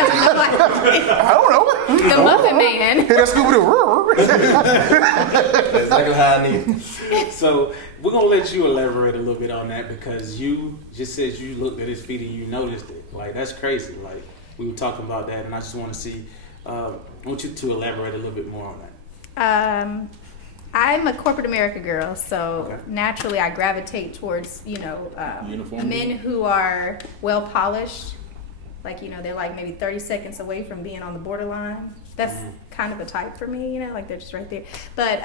I don't know. The Muffin Man. Hey, that Scooby-Doo. That's exactly how I need it. So we're gonna let you elaborate a little bit on that because you just said you looked at his feet and you noticed it. Like that's crazy. Like we were talking about that, and I just want to see. I want you to elaborate a little bit more on that. I'm a corporate America girl, so Okay. naturally I gravitate towards, Uniformity. men who are well polished. Like, they're like maybe 30 seconds away from being on the borderline. That's kind of a type for me, like they're just right there. But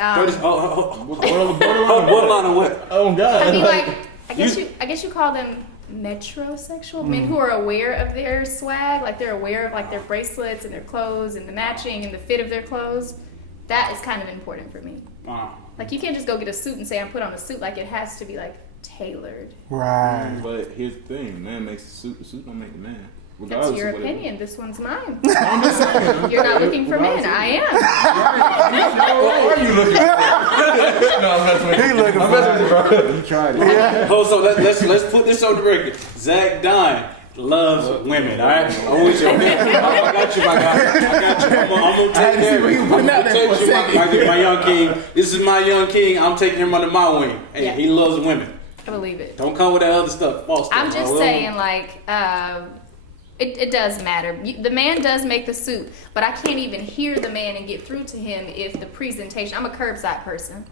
Borderline on what? Oh God! I mean, like, I guess you call them metrosexual men who are aware of their swag, like they're aware of like their bracelets and their clothes and the matching and the fit of their clothes. That is kind of important for me. Like you can't just go get a suit and say I'm put on a suit. Like it has to be like tailored. Right. But here's the thing: man makes the suit don't make the man. That's Regardless your of what it- opinion. This one's mine. I'm just saying. You're not looking for men. I am. What are you looking for? No, I'm not looking. He looking I'm for messing with you, bro. You tried it. Oh, so let's put this on the record. Zach Dine loves women. All right, I'm with you. I got you, my guy. I got you. I'm gonna take care of you. I'm gonna take you, my young king. This is my young king. I'm taking him under my wing, and Yeah. he loves women. I believe it. Don't come with that other stuff. False stuff. I'm just saying, like, it does matter. The man does make the suit, but I can't even hear the man and get through to him if the presentation. I'm a curbside person,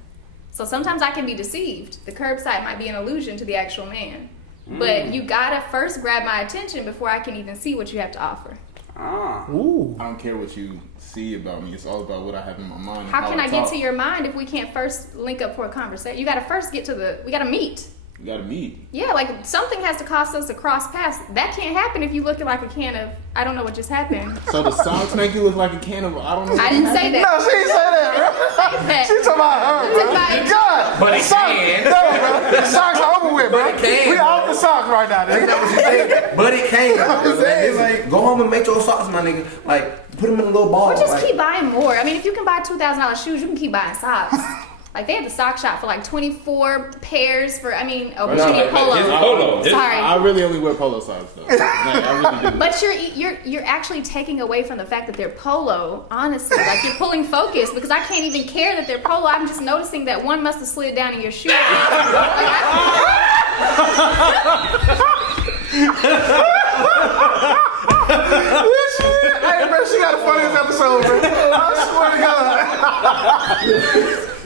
so sometimes I can be deceived. The curbside might be an illusion to the actual man, but you gotta first grab my attention before I can even see what you have to offer. Ooh. I don't care what you see about me. It's all about what I have in my mind. and How can I get talk. to your mind if we can't first link up for a conversation? You gotta first get to we gotta meet. You gotta meet. Yeah, like something has to cost us to cross paths. That can't happen if you looking like a can of I don't know what just happened. So the socks make you look like a can of I don't know. I didn't say that. No, she ain't say that, bro. She talking about her, bro. Talking about- God, But it socks, can. no, bro. The socks are over with, bro. But it can, We bro. off the socks right now, That's nigga. not what you saying. But it came. I'm saying, like- go home and make your socks, my nigga. Like, put them in a little ball. Or just like, keep buying more. I mean, if you can buy $2,000 shoes, you can keep buying socks. Like they had the sock shop for like 24 pairs for. I mean, oh, but No, you need like, polo. just polo. Sorry. I really only wear polo socks though. Like, I really do. But you're actually taking away from the fact that they're polo. Honestly, like you're pulling focus because I can't even care that they're polo. I'm just noticing that one must have slid down in your shoe. Hey, bro, she got the funniest episode, bro. I swear to God.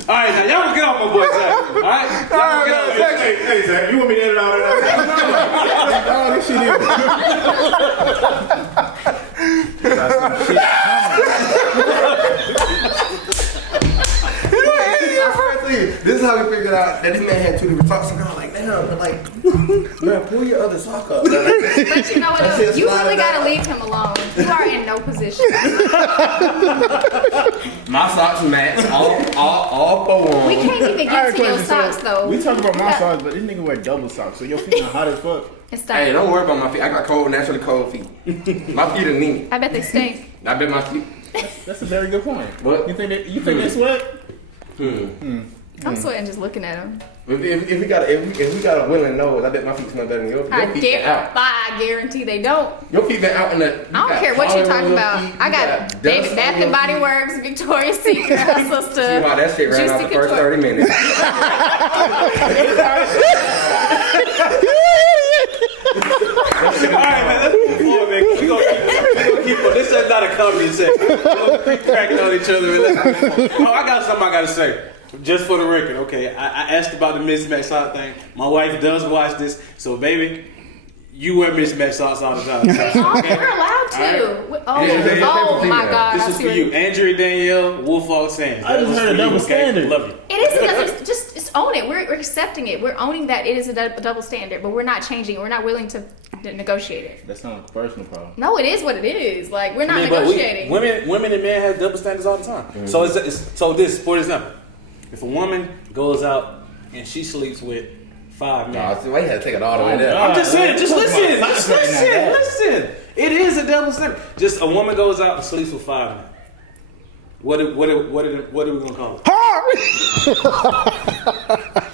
All right, now y'all can get off my boy Zach. All right, y'all can get off. Hey, Zach, you want me to edit all that out? Oh, this shit This is how we figured out that this man had two different socks, and I'm like, damn, but like, man, pull your other sock up. But you know what? That's it, You slide really it gotta down. leave him alone. You are in no position. My socks match all four on. We can't even get to your socks though. We talk about my Yeah. socks, but this nigga wear double socks, so your feet are hot as fuck. It's Hey, time. don't worry about my feet. I got naturally cold feet. My feet are neat. I bet they stink. I bet my feet. That's a very good point. What? You think they sweat? I'm sweating just looking at him. If we got a willing nose, I bet my feet smell better than yours. Your feet been out. I guarantee they don't. Your feet been out in the. I don't care what you're talking about. I got Bath and Body Works, Victoria's Secret, Hustler See stuff. why that shit ran out the Juicy first Couture. 30 minutes. All right, man, let's move forward, man. We gonna keep on. This is not a comedy set. We're gonna keep cracking on each other. Oh, I got something I gotta say. Just for the record, okay. I asked about the mismatch sock thing. My wife does watch this, so baby, You wear mismatched socks all the time. We're allowed to. Oh, Yeah, my God. This I is see for what- you, Andrea Danielle, Wolfhawk Sands. I just That was heard for a double you, okay? standard. Love you. It is because just own it. We're accepting it. We're owning that it is a double standard, but we're not changing it. We're not willing to negotiate it. That's not a personal problem. No, it is what it is. Like, we're not I mean, but negotiating. women and men have double standards all the time. So for example, if a woman goes out and she sleeps with 5 men, Nah, why you had to take it all the way there? I'm just saying, just Talk about listen, socks just right now, listen, listen. It is a double standard. Just a woman goes out and sleeps with 5 men. What are we gonna call it?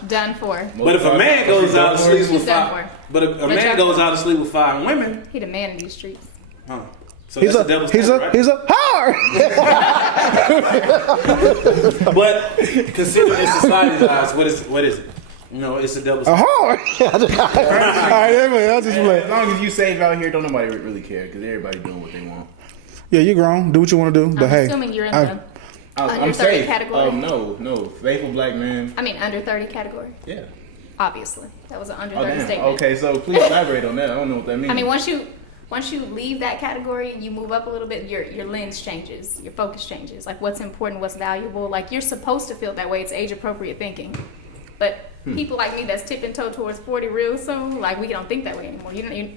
Done for. But if a man goes out and sleeps with He's done 5, for. but if a man goes out and sleep with 5 women, He the man in these streets. huh? So He's that's a a double standard, right? he's a whore. But consider in society's eyes, what is it? You know, it's a double A standard. whore. All right, anyway, I'll just play. As long as you safe out here, don't nobody really care because everybody doing what they want. Yeah, you grown. Do what you want to do. But I'm hey, assuming you're in I- the I'm Under 30 safe. category? No, faithful black man. under 30 category. Yeah. Obviously, that was an under Oh 30 damn. statement. Okay, so please elaborate on that. I don't know what that means. I mean, once you leave that category and you move up a little bit, your lens changes, your focus changes. Like what's important, what's valuable. Like you're supposed to feel that way. It's age appropriate thinking. But people like me that's tipping toe towards 40 real soon, like we don't think that way anymore.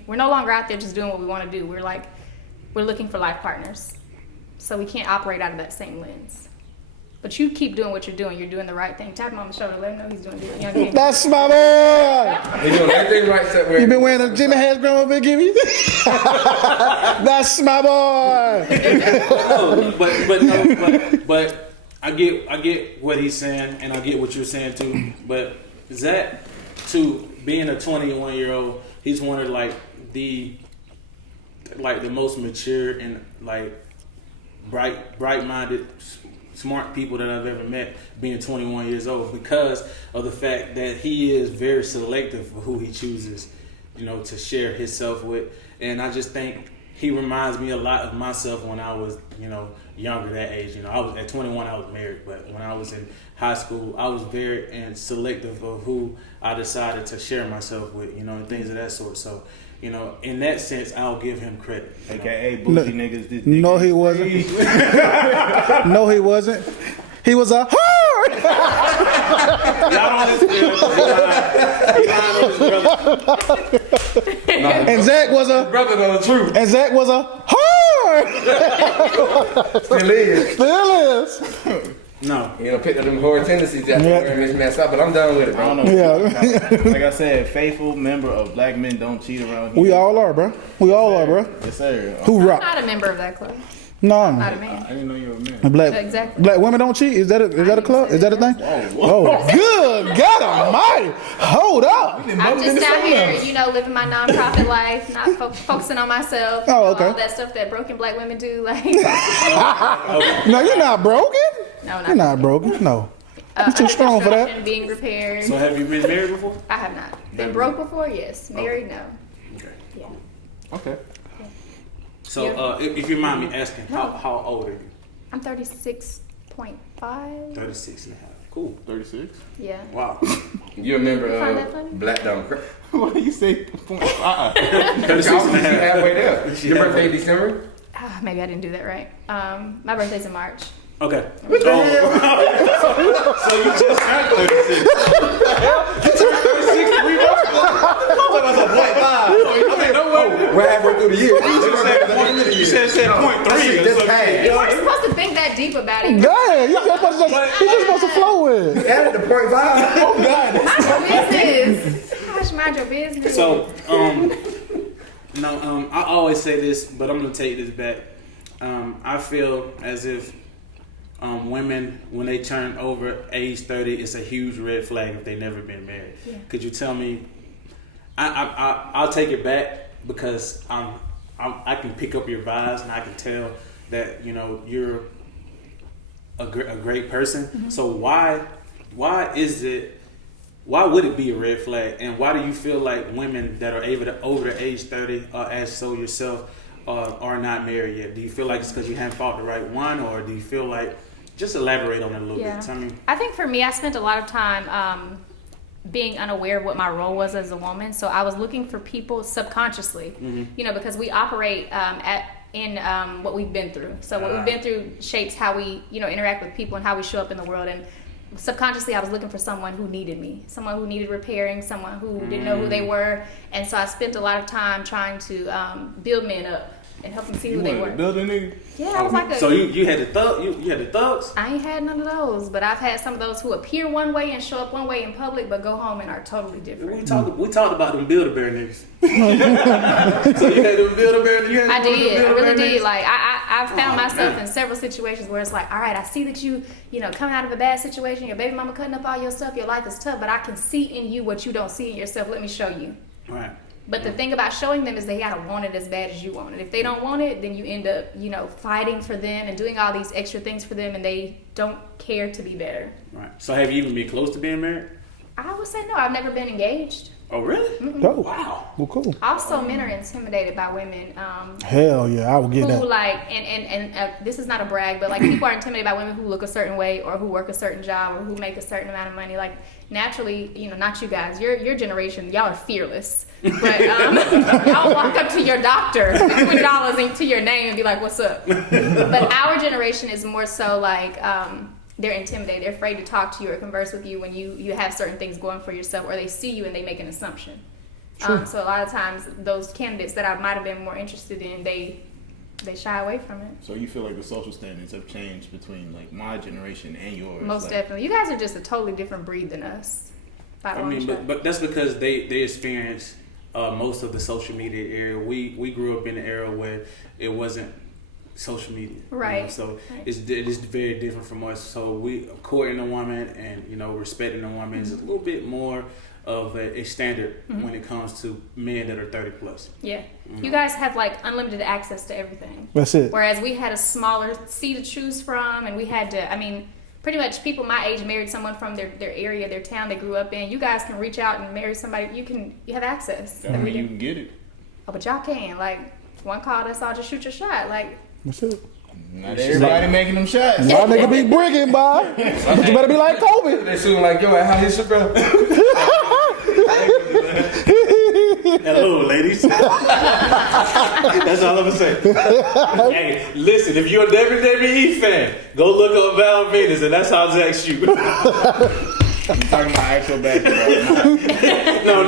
We're no longer out there just doing what we want to do. We're looking for life partners. So we can't operate out of that same lens. But you keep doing what you're doing. You're doing the right thing. Tap him on the shoulder. Let him know he's doing good. Young king. that's my boy. He doing everything right except where You been wearing the Jimmy Has grandma been give you? That's my boy. But I get what he's saying, and I get what you're saying too. But Zach, too, being a 21-year-old, he's one of the most mature and bright-minded, smart people that I've ever met. Being 21 years old, because of the fact that he is very selective for who he chooses, to share himself with, and I just think he reminds me a lot of myself when I was, younger, that age. I was at 21, I was married, but when I was in high school, I was very selective of who I decided to share myself with, and things of that sort. So, in that sense, I'll give him credit. AKA bougie niggas. This No, nigga he wasn't. No, he wasn't. He was a whore. And Zach was a brother know the truth. and Zach was a whore. Still is. Still is. No. Picked up them horror tendencies after Yeah. wearing this mess up, but I'm done with it, I don't bro. know. Yeah. Like I said, faithful member of Black Men Don't Cheat Around Here. We all are, bro. We all are, bro. Yes, sir. Who I'm rock? not a member of that club. No. Not a I man. didn't know you were a man. Black Exactly. black women don't cheat. Is that a club? Is that a thing? Oh, good God Almighty! Hold up. I'm just out here, living my nonprofit life, not focusing on myself. Oh, okay. All that stuff that broken black women do. Like, No, you're not broken. no, You're not broken. No. You're too strong for that. construction, being repaired. So have you been married before? I have not. Been broke before? Yes. Married? No. Okay. Yeah. Okay. So if you mind me asking, how old are you? I'm 36.5. 36 and a half. Cool. 36. Yeah. Wow. You a member find that of funny? Black Don't Cry? Why do you say 0.5? 36 and a half. Halfway there. Your birthday December? Maybe I didn't do that right. My birthday's in March. Okay. What the hell? So you just turned 36. You turned 36 3 months ago. We're halfway through the year. You said 0.3. Just passed. You weren't supposed to think that deep about it. Damn, you're just supposed to flow with. Added the 0.5. Oh, God. Mind your business. Gosh, mind your business. So, I always say this, but I'm going to take this back. I feel as if women, when they turn over age 30, it's a huge red flag if they've never been married. Yeah. Could you tell me? I'll take it back because I can pick up your vibes and I can tell that you're a great person. Mm-hmm. So why would it be a red flag, and why do you feel like women that are over the age 30, as so yourself, are not married yet? Do you feel like it's because you haven't found the right one, or do you feel like, just elaborate on it a little bit? Tell me. I think for me, I spent a lot of time being unaware of what my role was as a woman. So I was looking for people subconsciously, you know, because we operate in what we've been through. So what we've been through shapes how we, you know, interact with people and how we show up in the world. And subconsciously I was looking for someone who needed me, someone who needed repairing, someone who didn't know who they were. And so I spent a lot of time trying to build men up and help them see who they were. Build a nigga? Yeah, I was like a... So you had the you had the thugs? I ain't had none of those, but I've had some of those who appear one way and show up one way in public, but go home and are totally different. We talked about them Build-A-Bear niggas. So you had them Build-A-Bear? I did. I really did. Like I found myself in several situations where it's like, all right, I see that you know, coming out of a bad situation, your baby mama cutting up all your stuff, your life is tough, but I can see in you what you don't see in yourself. Let me show you. Right. But the thing about showing them is they gotta want it as bad as you want it. If they don't want it, then you end up, you know, fighting for them and doing all these extra things for them, and they don't care to be better. Right. So have you even been close to being married? I would say no. I've never been engaged. Oh, really? Oh, Wow. well, cool. Also, men are intimidated by women. Hell yeah, I would get Who that. like and this is not a brag, but like people are intimidated by women who look a certain way or who work a certain job or who make a certain amount of money. Like naturally, you know, not you guys, your generation, y'all are fearless. But y'all walk up to your doctor with $20 into your name and be like, "What's up?" But our generation is more so like they're intimidated. They're afraid to talk to you or converse with you when you have certain things going for yourself, or they see you and they make an assumption. So a lot of times those candidates that I might have been more interested in, they shy away from it. So you feel like the social standards have changed between like my generation and yours? Most like, definitely. You guys are just a totally different breed than us. By a I long mean, shot. but that's because they experienced most of the social media era. We grew up in an era where it wasn't social media, Right. You know? So Right. it is very different from us. So we courting a woman and, you know, respecting a woman is a little bit more of a standard when it comes to men that are 30 plus. Yeah. You guys have like unlimited access to everything. That's it. Whereas we had a smaller sea to choose from, and we had to, I mean, pretty much people my age married someone from their area, their town they grew up in. You guys can reach out and marry somebody. You have access. that mean you can get it. Oh, but y'all can. Like, one call, that's all, just shoot your shot. Like, That's it. Not everybody making them shots. Y'all nigga be bricking, boy. But you better be like Kobe. They soon like, yo, how his your brother? Hello, ladies. That's all I'm gonna say. Hey, listen, if you're a WWE fan, go look up Val Venus, and that's how Zach shoot. I'm talking about actual basketball. No.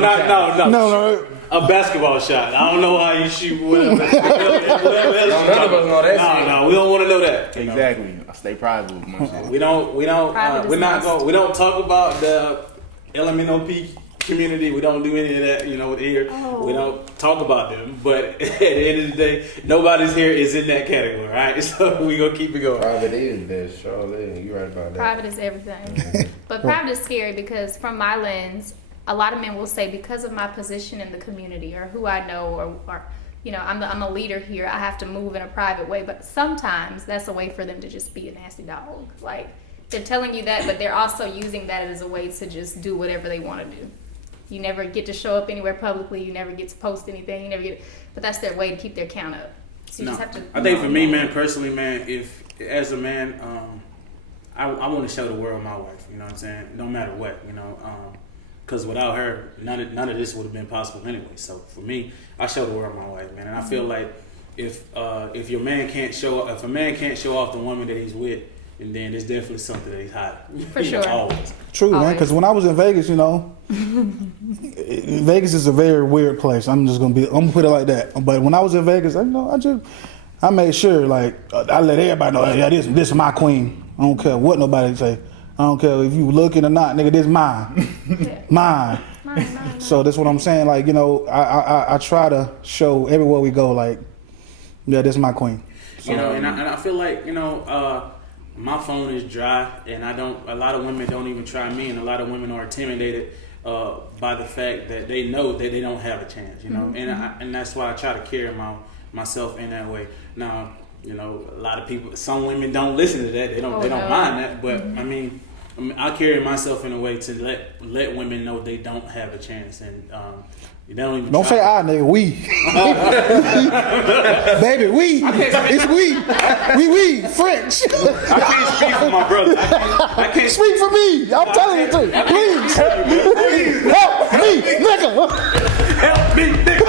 No. A basketball shot. I don't know how you shoot whatever. None of us know that shit. No, we don't want to know that. Exactly. I stay private with my shit. We don't Private is must. we don't talk about the LMNOP community. We don't do any of that, you know, here. Oh. We don't talk about them. But at the end of the day, nobody's here is in that category, right? So we gonna keep it going. Private is best, Charlotte. You right about that. private is everything. But private is scary because from my lens, a lot of men will say because of my position in the community or who I know or you know, I'm a leader here, I have to move in a private way. But sometimes that's a way for them to just be a nasty dog. Like, they're telling you that, but they're also using that as a way to just do whatever they want to do. You never get to show up anywhere publicly. You never get to post anything. You never get, but that's their way to keep their count up. So you No, just have to. I think for me, man, personally, man, if as a man, I want to show the world my wife. You know what I'm saying? No matter what, you know, because without her, none of this would have been possible anyway. So for me, I show the world my wife, man, and I feel like if your man can't show, if a man can't show off the woman that he's with, and then there's definitely something that he's hiding. For You know, sure. always. True, man. Always. Because when I was in Vegas, you know, Vegas is a very weird place. I'm gonna put it like that. But when I was in Vegas, I made sure, like, I let everybody know, yeah, this is my queen. I don't care what nobody say. I don't care if you looking or not, nigga. This mine, Yeah. mine. Mine. So that's what I'm saying. Like, you know, I try to show everywhere we go, like, yeah, this is my queen. You know, and I feel like, you know, my phone is dry, and a lot of women don't even try me, and a lot of women are intimidated by the fact that they know that they don't have a chance, you know, and that's why I try to carry myself in that way. Now, you know, a lot of people, some women don't listen to that, they don't no. mind that, but I mean, I mean, I carry myself in a way to let women know they don't have a chance, and they don't even. Don't say I, nigga. We. Baby, we. It's we. We. French. I can't speak for my brother. I can't Speak for me. I'm telling you to. Please. Help me, nigga. help me, nigga.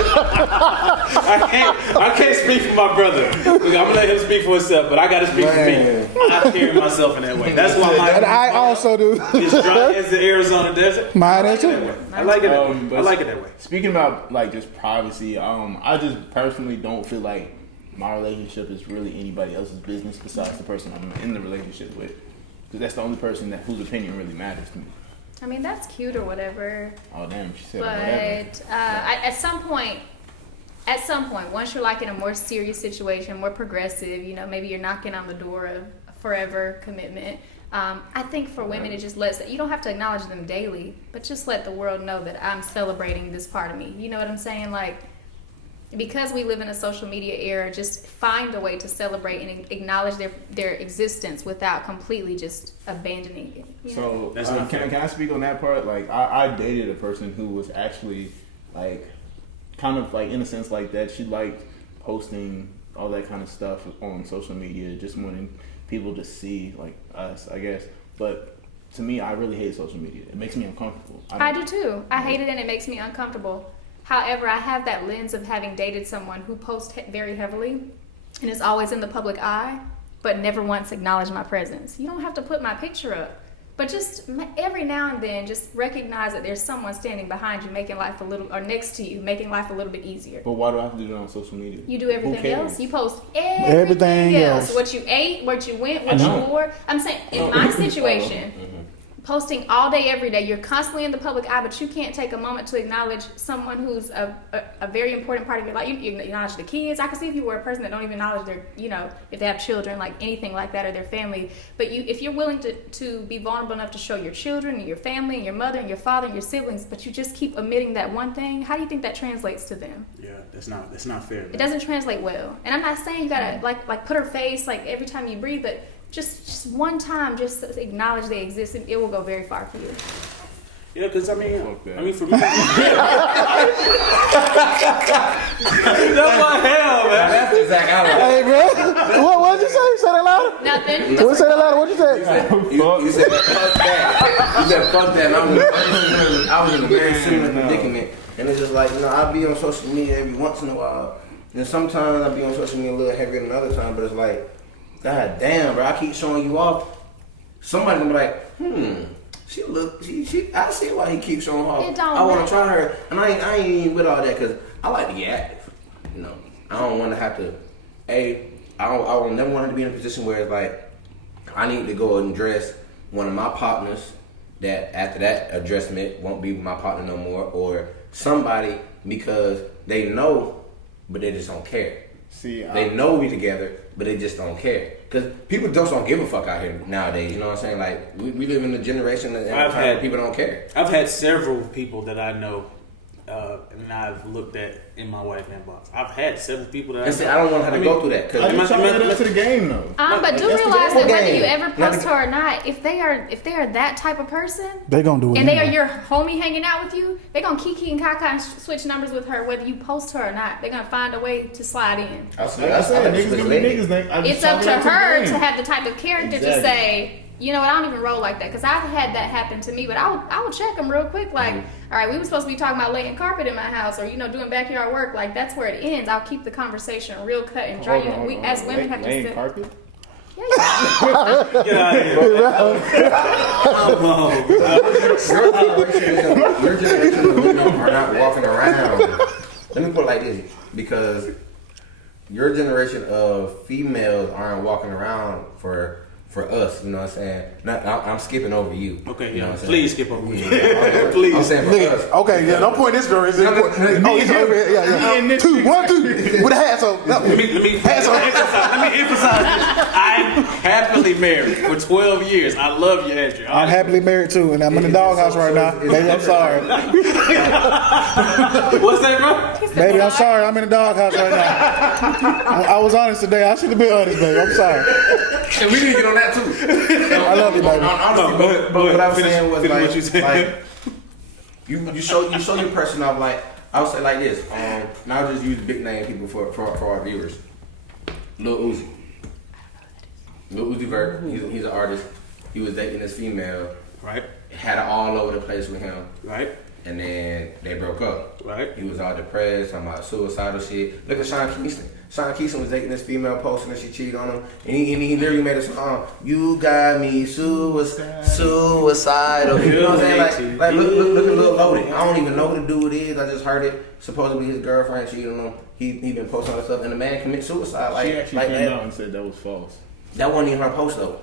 I can't speak for my brother. Look, I'm gonna let him speak for himself, but I gotta speak for me. I carry myself in that way. That's why And I also do. it's dry as the Arizona desert. Mine is too. I like it that way. But I like it that way. Speaking about like just privacy, I just personally don't feel like my relationship is really anybody else's business besides the person I'm in the relationship with, because that's the only person whose opinion really matters to me. I mean, that's cute or whatever. Oh damn, she said But whatever. at some point, once you're like in a more serious situation, more progressive, you know, maybe you're knocking on the door of forever commitment. I think for women, it just lets, you don't have to acknowledge them daily, but just let the world know that I'm celebrating this part of me. You know what I'm saying? Like, because we live in a social media era, just find a way to celebrate and acknowledge their existence without completely just abandoning it. You know? So That's not fair. can I speak on that part? Like I dated a person who was actually like kind of like in a sense like that. She liked posting all that kind of stuff on social media, just wanting people to see like us, I guess. But to me, I really hate social media. It makes me uncomfortable. I do too. I hate it and it makes me uncomfortable. However, I have that lens of having dated someone who posts very heavily and is always in the public eye, but never once acknowledged my presence. You don't have to put my picture up, but just every now and then, just recognize that there's someone standing behind you, making life or next to you, making life a little bit easier. But why do I have to do that on social media? You do Who everything cares? else. You post everything else. What you ate, what you went, what you wore. I'm saying, in my situation, posting all day, every day, you're constantly in the public eye, but you can't take a moment to acknowledge someone who's a very important part of your life. You acknowledge the kids. I can see if you were a person that don't even acknowledge their, you know, if they have children, like anything like that, or their family. But if you're willing to be vulnerable enough to show your children and your family and your mother and your father and your siblings, but you just keep omitting that one thing, how do you think that translates to them? Yeah, that's not fair. Man. It doesn't translate well. And I'm not saying you gotta like put her face like every time you breathe, but just one time, just acknowledge they exist, and it will go very far for you. Yeah, because I mean Fuck that. for me, that's my hell, man. That's the exact outline. Hey, bro. What'd you say? Say that louder. Nothing. What say that louder? What'd you say? You said fuck that. You said fuck that. And I was in a very similar predicament, and it's just like, you know, I be on social media every once in a while, and sometimes I be on social media a little heavier than other time, but it's like, God damn, bro, I keep showing you off. Somebody gonna be like, she I see why he keeps showing off. It don't I want matter. to try her, and I ain't even with all that because I like to get active. You know, I don't want to have to. I will never want to be in a position where it's like I need to go and dress one of my partners that after that addressment won't be my partner no more, or somebody because they know, but they just don't care. See, They know we together, but they just don't care. Because people just don't give a fuck out here nowadays. You know what I'm saying? Like, we live in a generation and a time where people don't care. I've had several people that I know, and I've looked at in my wife inbox. I've had several people that And see, I don't want to have to go through that. I Because just chalk it up to the game though. But do That's the realize that game. whether you ever Not post the- her or not, if they are that type of person, They gonna do it. and they are anyway. your homie hanging out with you, they're gonna kiki and kaka and switch numbers with her whether you post her or not. They're gonna find a way to slide in. Like I said, niggas gonna be niggas. I just It's up chalk it to her the to game. have the type of character to Exactly. say, you know what, I don't even roll like that. Because I've had that happen to me, but I would check them real quick. Like, all right, we were supposed to be talking about laying carpet in my house or, you know, doing backyard work. Like, that's where it ends. I'll keep the conversation real cut and dry. Hold on, We, hold as on. women, have to Laying sit. carpet? Yeah. Get out of here. your generation of women are not walking around. Let me put it like this. Because your generation of females aren't walking around for us, you know what I'm saying? I'm skipping over you. Okay, you know yeah. what I'm saying? Please skip over me. I'm Please. saying for us. Okay, yeah, don't point this girl. It's No, oh, he's over here. Yeah. 2, 1, 2. With a hat on. Let me emphasize this. I'm happily married for 12 years. I love you, Andrew. I'm happily married too, and I'm in the doghouse right now. Baby, I'm sorry. What's that, bro? Baby, I'm sorry. I'm in the doghouse right now. I was honest today. I should have been honest, baby. I'm sorry. And we need to get on that too. I love you, baby. Honestly, go but what I was finish- saying was finish like, what you said. you show your person off. Like I would say like this. Now I'll just use big name people for our viewers. Lil Uzi. Lil Uzi Vert. He's an artist. He was dating this female. Right, Had it all over the place with him. right, And then they broke up. right. He was all depressed, talking about suicidal shit. Look at Sean Keaton. Sean Keaton was dating this female posting and she cheated on him. And he literally made a song, "You got me suicidal." You know what I'm saying? Like look at Lil Loaded. I don't even know who the dude is. I just heard it. Supposedly his girlfriend cheated on him. He been posting all this stuff and the man commit suicide. Like, She actually like came that. out and said that was false. That wasn't even her post though.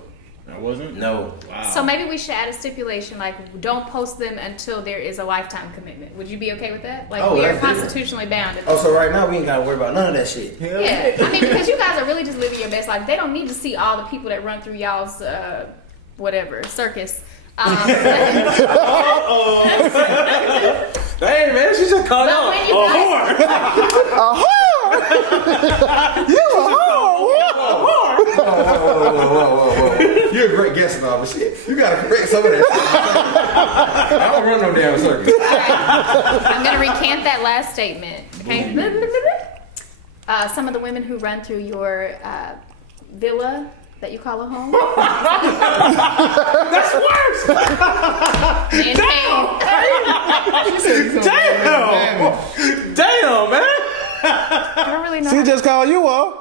That wasn't? No. Wow. So maybe we should add a stipulation, like don't post them until there is a lifetime commitment. Would you be okay with that? Like Oh, we are that's different. constitutionally bound. Oh, so right now we ain't gotta worry about none of that shit. Yeah, I mean, because you guys are really just living your best life. They don't need to see all the people that run through y'all's whatever circus. Hey, man, she just called But out. when you guys- Whoa. You're a great guest and all, but shit, you gotta correct some of that shit. I don't run no damn circus. I'm gonna recant that last statement. Okay. Some of the women who run through your villa that you call a home. That's worse. Damn, man. I don't really know. She just called you up.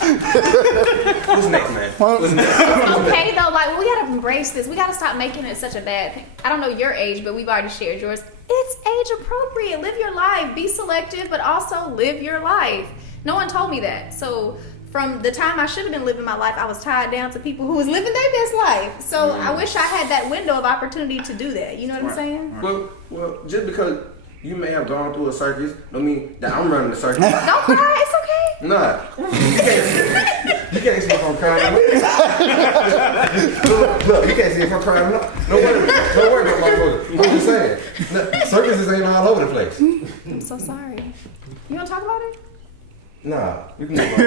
Who's next, man? Who's next? It's okay though. Like we gotta embrace this. We gotta stop making it such a bad thing. I don't know your age, but we've already shared yours. It's age appropriate. Live your life. Be selective, but also live your life. No one told me that. So from the time I should have been living my life, I was tied down to people who was living their best life. So I wish I had that window of opportunity to do that. You know what I'm saying? Well, just because you may have gone through a circus, don't mean that I'm running the circus. Don't cry. It's okay. Nah, you can't see if I'm crying. Look, you can't see if I'm crying. Don't worry about my brother. What you saying? Look, circuses ain't all over the place. I'm so sorry. You want to talk about it? Nah, we can move on.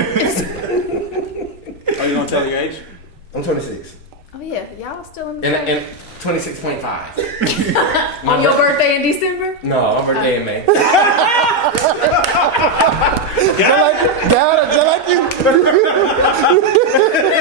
Are you gonna tell your age? I'm 26. Oh yeah, y'all still in the And 26.5. on your birthday in December? No, my birthday in May. Just like you.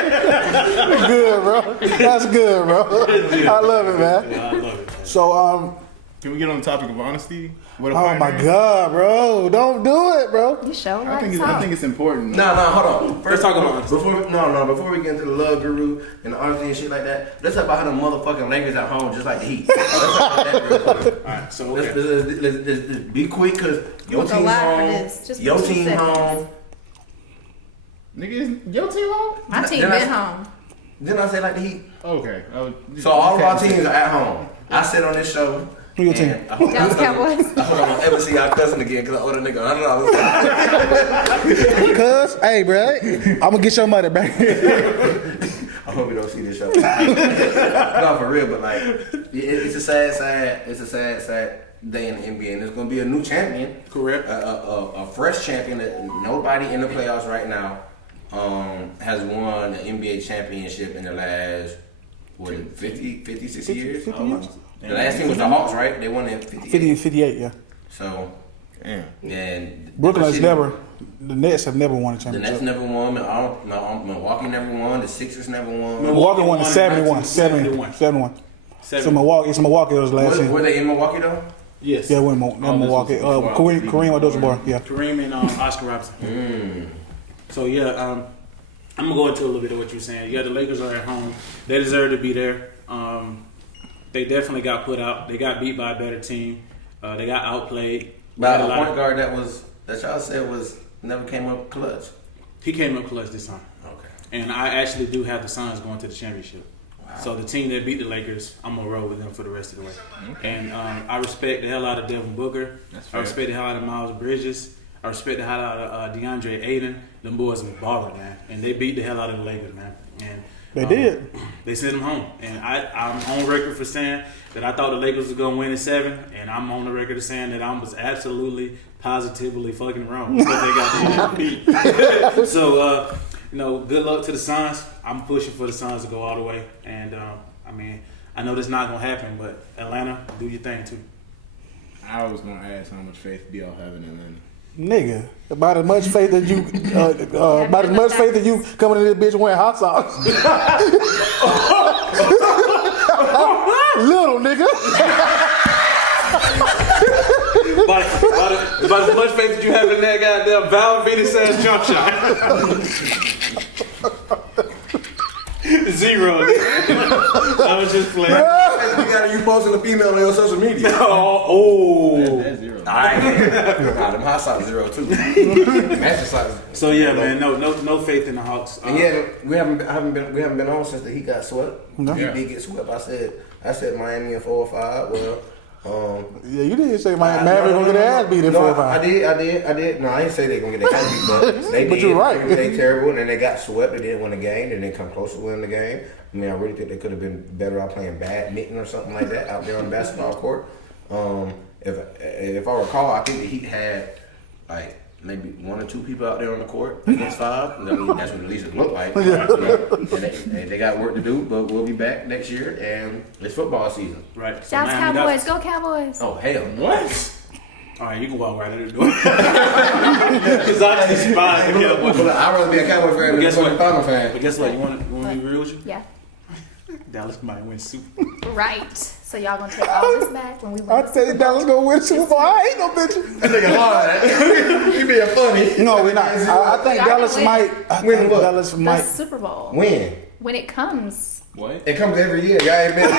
Good, bro. That's good, bro. I love it, man. I love it. So, Can we get on the topic of honesty? With a oh my partner? God, bro. Don't do it, bro. You show I think it's important. No, hold on. Let's talk about it. Before we get into the love guru and the honesty and shit like that, let's talk about how the motherfucking Lakers at home just like the Heat. Let's talk about that real quick. Alright, so Let's, okay. let's be quick, cause your Go team's live for home. this. Just Your 2 team seconds. home. Nigga, is your team home? My team Then I- been home. Didn't I say like the Heat? Okay. So all of our teams are at home. I sit on this show. Who your team? and I hope Dallas Cowboys. I hope I don't ever see y'all cussing again because I owe the nigga $100. Cuz, hey, bro. I'm going to get your money back. I hope you don't see this show. No, for real, but like, it's a sad day in the NBA, and there's gonna be a new champion, Correct. a fresh champion that nobody in the playoffs right now has won an NBA championship in the last 50, 60 years. 50 years? The last team was the Hawks, right? They won in 58. 58, yeah. So, Damn. and Brooklyn's never, the Nets have never won a The championship. Nets never won. Milwaukee never won. The Sixers never won. Milwaukee won in 71. 71. 71. Seven. So Milwaukee was last Were year. they in Milwaukee though? Yes. Yeah, we're in Milwaukee. Kareem Abdul-Jabbar, yeah. Kareem and Oscar Robertson. So yeah, I'm gonna go into a little bit of what you're saying. Yeah, the Lakers are at home. They deserve to be there. They definitely got put out. They got beat by a better team. They got outplayed. By They a had point lot guard that y'all said was never came up clutch. he came up clutch this time. Okay. And I actually do have the Suns going to the championship. So the team that beat the Lakers, I'm gonna roll with them for the rest of the way. And I respect the hell out of Devin Booker. I respect the hell out of Miles Bridges. I respect the hell out of DeAndre Ayton. Them boys are balling, man. And they beat the hell out of the Lakers, man. And They did. They sent him home, and I'm on record for saying that I thought the Lakers was gonna win in 7, and I'm on the record of saying that I was absolutely, positively fucking wrong because they got the MVP. So, good luck to the Suns. I'm pushing for the Suns to go all the way, and I know that's not gonna happen, but Atlanta, do your thing too. I was gonna ask how much faith do y'all have in Atlanta? Nigga, about as much faith as you, about as much faith as you coming in this bitch wearing hot sauce. Little nigga. About as much faith that you have in that goddamn Val Venus ass jump shot. 0. I was just playing. You got you posting a female on your social media. That's 0. Alright. Nah, them hot sauce 0 too. Master sauce. So yeah, man, no faith in the Hawks. And yeah, we haven't been on since the Heat got swept. No. He did get swept. I said Miami in 4 or 5. Well, Yeah, you did say Miami gonna get their ass beat in 4 or 5. I did. No, I didn't say they gonna get their ass beat, but they But did. you're right. They terrible, and then they got swept. They didn't win the game. They didn't come close to winning the game. I mean, I really think they could have been better out playing badminton or something like that out there on the basketball court. If I recall, I think the Heat had like maybe 1 or 2 people out there on the court against 5. I mean, that's what at least it looked like. And they got work to do, but we'll be back next year, and it's football season. Right. So Dallas Miami Cowboys, go Cowboys. Oh hell, What? All right, you can walk right in the door. Because I despise the Cowboys. But I'd rather be a Cowboy fan than a Guess what? Final fan. But guess what? You want to be real with you? Yeah, Dallas might win Super. right. So y'all gonna take all this back when we I win? tell you, Dallas gonna win the Super Bowl. I ain't no bitch. That nigga lying. You being funny. No, we're not. I think Y'all Dallas can win. might. I Win think what? Dallas The might. Super Bowl When it comes. What? it comes every year, y'all ain't been.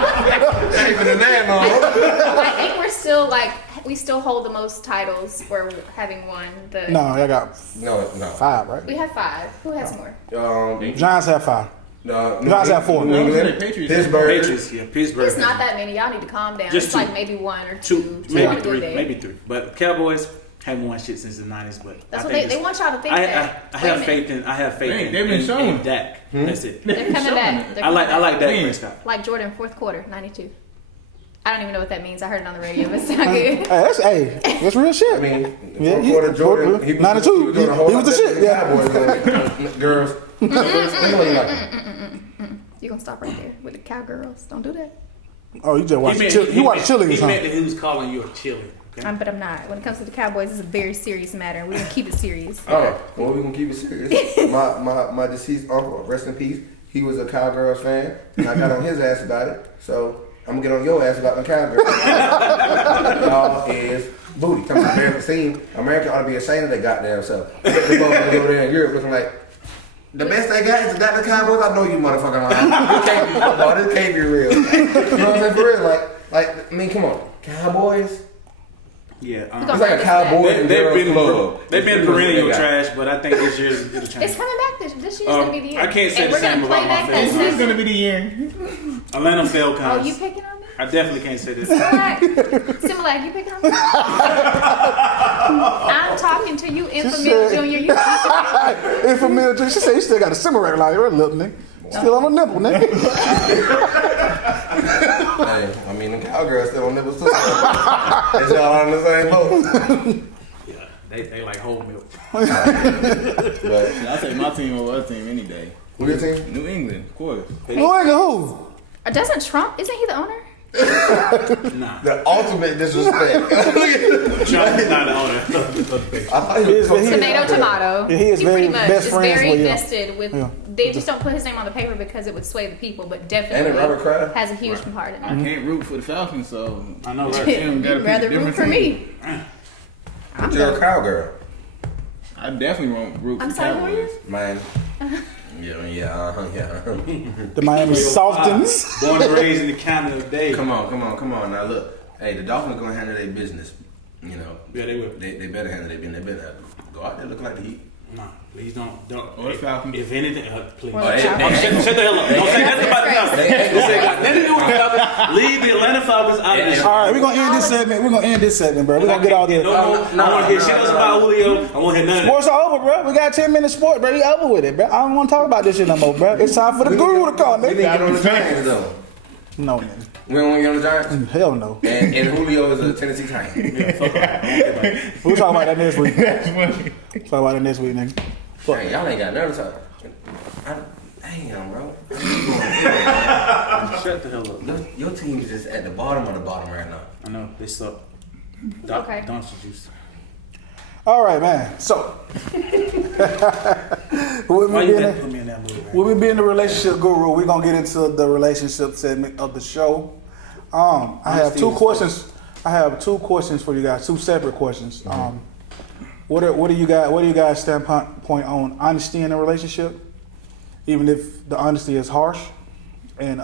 Ain't been in there long. I think we're still we still hold the most titles for having won the. No, I got No. 5, right? We have 5. Who has more? Giants have 5. Giants have 4. New England, Patriots. Pittsburgh. Patriots, yeah, Pittsburgh. It's not that many. Y'all need to calm down. Just It's 2. like maybe 1 or 2, 2. maybe 3, maybe 3. But Cowboys haven't won shit since the 90s. But That's I what think they want y'all to think that. I have faith in. I have faith Hey, in. they've been in showing. Dak. That's it. They're coming back. They're I like coming back. Dak When? Prescott. Like Jordan, 4th quarter, 92. I don't even know what that means. I heard it on the radio, but it sounded good. That's real shit. I mean, Yeah, fourth quarter Jordan, he was 92, doing a whole he was the lot shit, better yeah. than the Cowboys doing. Girls. You know you like it. You gonna stop right there with the cowgirls? Don't do that. Oh, you just watch meant- you watch chili or He something. meant that he was calling you a chili. Okay? But I'm not. When it comes to the Cowboys, it's a very serious matter. We're gonna keep it serious. Oh, well, we gonna keep it serious. My deceased uncle, rest in peace, he was a Cowgirls fan, and I got on his ass about it. So I'm gonna get on your ass about the Cowgirls. Y'all is booty. Come on, American team. America ought to be ashamed of their goddamn self. The motherfuckers over there in Europe looking like the best they got is the Dallas Cowboys. I know you motherfucking lying. This can't be football. This can't be real. You know what I'm saying? For real, like I mean, come on, Cowboys. Yeah. It's like a Cowboys and girls club. They've been perennial trash, but I think this year's it'll change. It's coming back. This year's gonna be the year. I can't say and the we're gonna same play about my back that Falcons. This is season. gonna be the year. Atlanta Oh, Falcons. you picking on me? I definitely can't say this. Similac, you picking on me? I'm talking to you, Infamil said- Junior. You If a minute, she said you still got a Cimarron like her little nigga. Still on the nipple, nigga. Hey, I mean, the Cowgirls still on nibbles too. It's y'all on the same boat. Yeah, they like whole milk. But I say my team over our team any day. who your team? New England, of course. New England who? doesn't Trump? Isn't he the owner? Nah, The ultimate disrespect. Trump is not the owner of the Patriots. I thought he was He- Tomato, tomato. Yeah, he is very pretty much best is friends very with, vested with. yeah. They just don't put his name on the paper because it would sway the people, but definitely And Robert Kraft. has a huge part in I it. can't root for the Falcons, so I know, right? Damn, gotta You'd pick rather a root different for team. me. But you're a cowgirl. I definitely won't root I'm for sorry, who are you? Cowboys. Man. Yeah. The Miami Softons. Born and raised in the county of Dade. Come on. Now look, hey, the Dolphins gonna handle their business. You know, Yeah, they will. They better handle their business. They better go out there looking like the Heat. No, please don't. Or Falcons. If anything, please. Or Shut the the Falcons. hell up. Don't say nothing about the Falcons. This ain't got nothing to do with the Falcons. Leave the Atlanta Falcons out of this. All right, we're gonna end this segment. We're gonna end this segment, bro. We're gonna get all the No, I want to hear shit else about Julio. I want to hear none of sports are over, bro. We got 10 minutes sport, bro. We over with it, bro. I don't want to talk about this shit no more, bro. It's time for the guru to call, We need to nigga. get on the Giants though. No, nigga. We don't want to get on the Giants. Hell no. And Julio is a Tennessee Titan. We'll talk about that next week. That's funny. Talk about it next week, nigga. Fuck. Hey, y'all ain't got nothing to talk. Damn, bro. that. Shut the hell up. Your team is just at the bottom of the bottom right now. I know, they suck. Okay. Don't juice. All right, man. So, Why you got to put me in that mood, man? when we be in the relationship guru, we're gonna get into the relationship segment of the show. I have two questions. I have two questions for you guys, two separate questions. What do you guys standpoint on honesty in a relationship, even if the honesty is harsh? And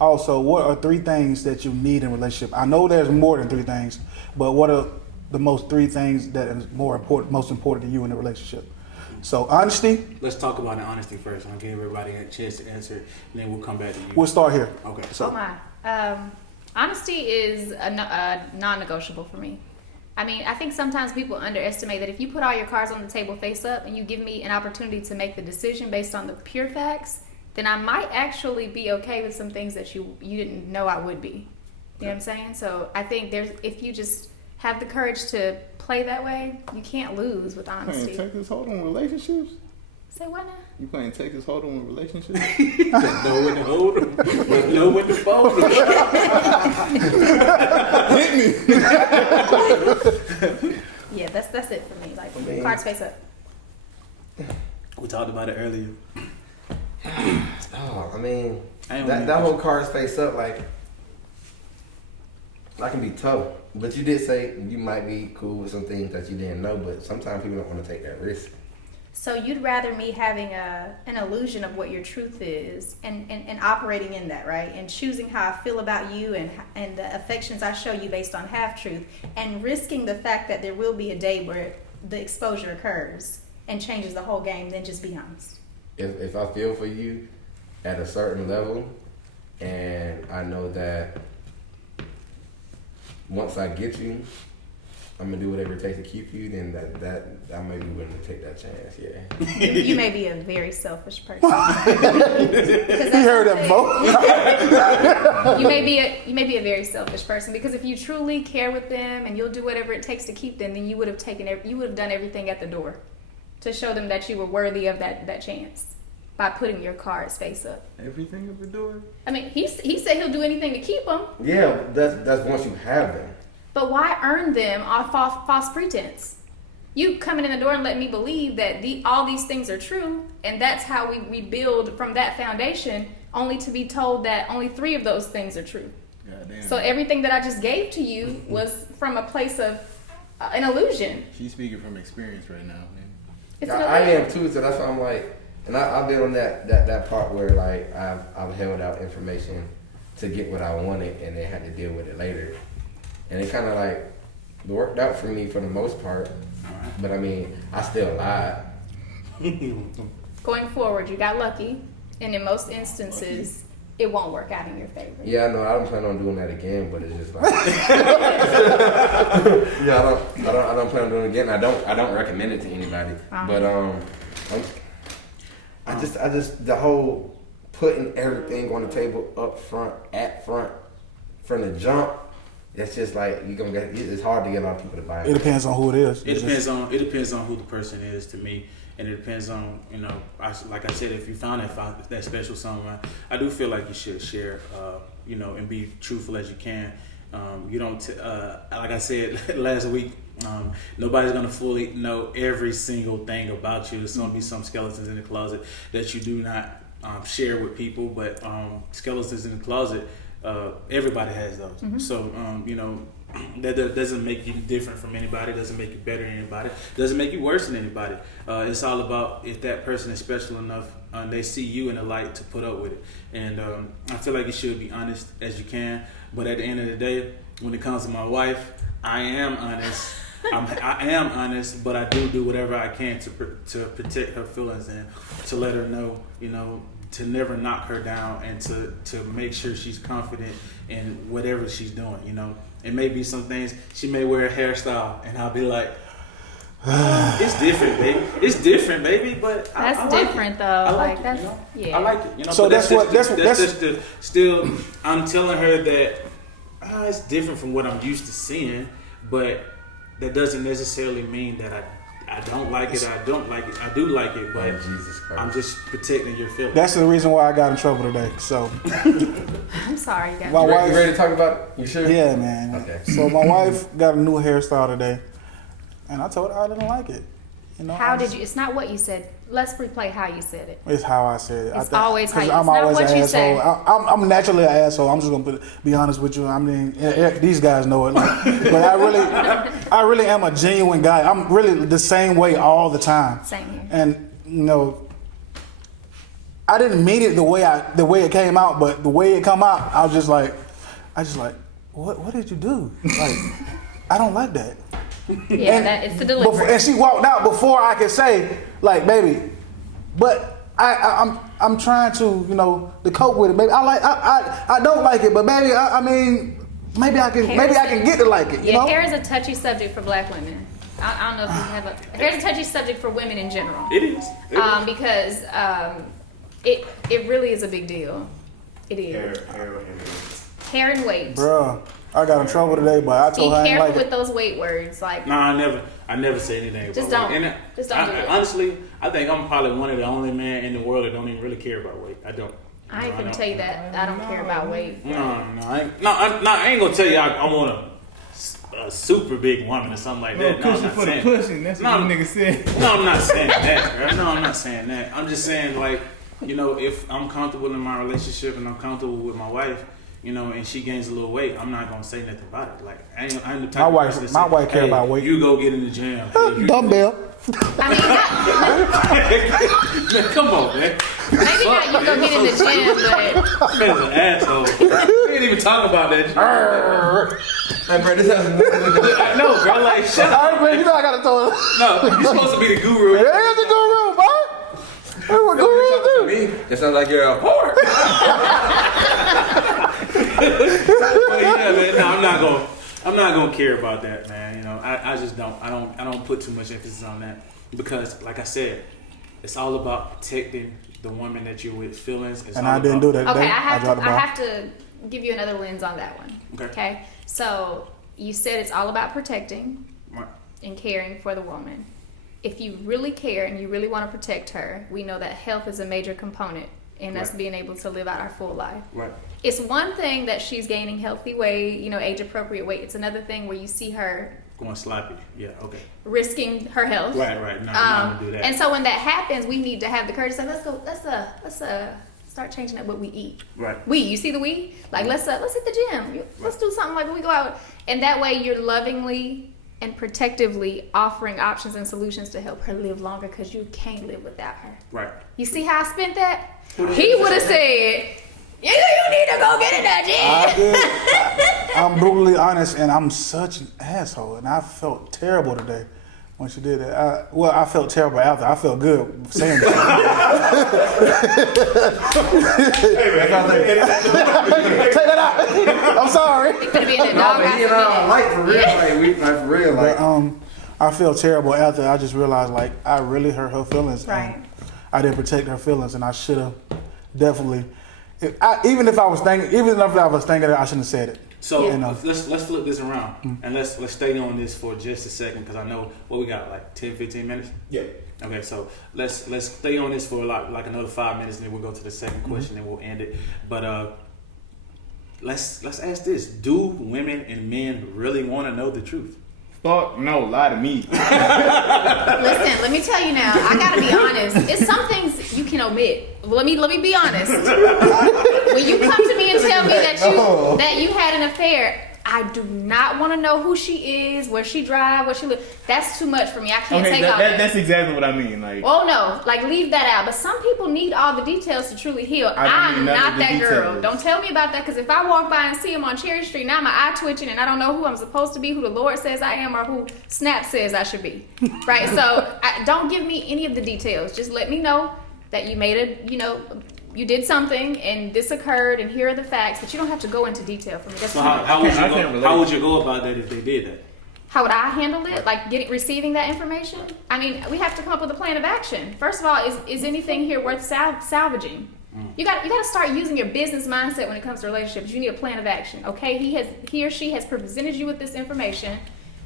also, what are three things that you need in a relationship? I know there's more than three things, but what are the three things that is most important to you in a relationship? So honesty. Let's talk about the honesty first. I'll give everybody a chance to answer, and then we'll come back to you. We'll start here. Okay. Oh my. Honesty is a non-negotiable for me. I mean, I think sometimes people underestimate that if you put all your cards on the table face up and you give me an opportunity to make the decision based on the pure facts, then I might actually be okay with some things that you didn't know I would be. You know what I'm saying? So I think if you just have the courage to play that way, you can't lose with Playing honesty. Texas Hold'em relationships? Say what now? You playing Texas Hold'em relationships? Know when to hold them, know when to fold them. Yeah, that's it for me. Like, mean- cards face up. We talked about it earlier. Oh, I mean, I ain't that wanna- whole cards face up, like, that can be tough. But you did say you might be cool with some things that you didn't know, but sometimes people don't want to take that risk. So you'd rather me having an illusion of what your truth is and operating in that, right? And choosing how I feel about you and the affections I show you based on half-truth, and risking the fact that there will be a day where the exposure occurs and changes the whole game, then just be honest. If I feel for you at a certain level, and I know that once I get you, I'm gonna do whatever it takes to keep you, then that I may be willing to take that chance. Yeah. You may be a very selfish person. You heard that, Mo? You may be a very selfish person, because if you truly care with them and you'll do whatever it takes to keep them, then you would have done everything at the door to show them that you were worthy of that chance by putting your cards face up. Everything at the door? I mean, he said he'll do anything to keep them, Yeah, that's once you have them. but why earn them off false pretense? You coming in the door and letting me believe that all these things are true, and that's how we build from that foundation, only to be told that only 3 of those things are true. Goddamn. So everything that I just gave to you was from a place of an illusion. She's speaking from experience right now, man. It's an I illusion. am too, so that's why I'm like, and I've been on that part where like I've held out information to get what I wanted, and then had to deal with it later, and it kind of like worked out for me for the most part. But I mean, I still lied. Going forward, you got lucky, and in most instances, it won't work out in your favor. Yeah, I know. I don't plan on doing that again, but it's just like, yeah, I don't plan on doing it again. I don't recommend it to anybody. But I just the whole putting everything on the table up front, from the jump. It's just like it's hard to get a lot of people to buy It it. depends on who it is. It depends on who the person is to me, and it depends on like I said, if you found that special someone, I do feel like you should share, and be truthful as you can. You don't like I said last week. Nobody's gonna fully know every single thing about you. There's gonna be some skeletons in the closet that you do not share with people, but skeletons in the closet. Everybody has those. Mm-hmm. So, that doesn't make you different from anybody, doesn't make you better than anybody, doesn't make you worse than anybody. It's all about if that person is special enough, they see you in the light to put up with it. And I feel like you should be honest as you can. But at the end of the day, when it comes to my wife, I am honest. I am honest, but I do whatever I can to protect her feelings and to let her know, to never knock her down and to make sure she's confident in whatever she's doing. It may be some things she may wear a hairstyle, and I'll be like, it's different, baby. It's different, baby. But That's I like different, it. though. I like Like, it. that's yeah. I like it. So but that's still. I'm telling her that it's different from what I'm used to seeing, but that doesn't necessarily mean that I don't like it. I don't like it. I do like it, but Jesus Christ. I'm just protecting your feelings. That's the reason why I got in trouble today. So I'm sorry, you guys. my You wife, ready to talk about it? You sure? yeah, man. Okay. So my wife got a new hairstyle today, and I told her I didn't like it. How did you? It's not what you said. Let's replay how you said it. It's how I said it. It's always how 'cause you- I'm it's not always what an you asshole. say. I'm naturally an asshole. I'm just gonna be honest with you. I mean, these guys know it. But I really am a genuine guy. I'm really the same way all the time. Same here. And I didn't mean it the way it came out, but the way it come out, I just like, what did you do? Like, I don't like that. Yeah, And that it's the Before, delivery. and she walked out before I could say, like, baby, but I'm trying to, to cope with it. Baby, I don't like it, but baby, I mean, maybe I can get to like it. Yeah, hair is a touchy subject for Black women. I don't know if you have hair is a touchy subject for women in general. It is. Because it really is a big deal. It is. Hair and weight. Bruh, I got in trouble today, but I Be told her I didn't careful like with it. those weight words. Like, No, I never say anything about Just weight. don't. And Just don't do it. Honestly, I think I'm probably one of the only men in the world that don't even really care about weight. I don't. I ain't No, gonna don't. tell you that. I don't care about weight. No, I ain't gonna tell you I want a super big woman or something like that. No, I'm Cushion not for the saying. pussy. That's No. what the nigga said. No, I'm not saying that, girl. No, I'm not saying that. I'm just saying, like, if I'm comfortable in my relationship and I'm comfortable with my wife, and she gains a little weight, I'm not gonna say nothing about it. Like, I ain't the type My of wife- person to my say, wife care hey, about weight. You go get in the gym. Hey, you- Dumbbell. I mean, Man, come on, man. maybe not you go get in the gym, but Man's an asshole. We ain't even talking about that. Hey, bro, this has I know, bro. Like, shut up. All right, man, I gotta tell her. No, you're supposed to be the guru. It is the guru, boy. That's what gurus do. me. It sounds like you're a whore. But yeah, man. No, I'm not gonna care about that, man. I just don't. I don't put too much emphasis on that because, like I said, it's all about protecting the woman that you're with feelings. It's And all I didn't about- do that okay, today. I dropped the ball. have to give you another lens on that one. Okay. So you said it's all about protecting Right. and caring for the woman. If you really care and you really want to protect her, we know that health is a major component in us Right. being able to live out our full life. Right. It's one thing that she's gaining healthy weight, age appropriate weight. It's another thing where you see her Going sloppy. Yeah. Okay. risking her health. Right. No, I'm not gonna do that. And so when that happens, we need to have the courage to say, let's start changing up what we eat. Right. You see the we? Like let's hit the gym. Let's do something like when we go out. And that way you're lovingly and protectively offering options and solutions to help her live longer because you can't live without her. Right. You see how I spent that? He would have said, you need to go get in that gym. I did. I'm brutally honest, and I'm such an asshole, and I felt terrible today when she did that. I felt terrible after. I felt good saying that. Take that out. I'm sorry. It could be in the No, dog but he and I like for real, like for real, I feel terrible after. I just realized, like, I really hurt her feelings. Right. And I didn't protect her feelings, and I should have definitely. Even if I was thinking it, I shouldn't have said it. So You know. let's flip this around and let's stay on this for just a second because I know what we got, like 10-15 minutes. Yeah. Okay, so let's stay on this for like another 5 minutes, and then we'll go to the second question and we'll end it. But let's ask this: do women and men really want to know the truth? Fuck no, lie to me. Listen, let me tell you now. I gotta be honest. It's some things you can omit. Let me be honest. When you come to me and tell me that you had an affair, I do not want to know who she is, where she drive, what she live. That's too much for me. I can't Okay, take all that. that's exactly what I mean. Like, Oh no, like leave that out. But some people need all the details to truly heal. I don't I'm need none not of the that girl. details. Don't tell me about that, because if I walk by and see him on Cherry Street, now my eye twitching and I don't know who I'm supposed to be, who the Lord says I am, or who Snap says I should be. Right? So don't give me any of the details. Just let me know that you made you did something and this occurred and here are the facts, but you don't have to go into detail for me. That's So not- how would I can't you relate. how would you go about that if they did that? How would I handle it? Like receiving that information? I mean, we have to come up with a plan of action. First of all, is anything here worth salvaging? You got to start using your business mindset when it comes to relationships. You need a plan of action. Okay, he or she has presented you with this information,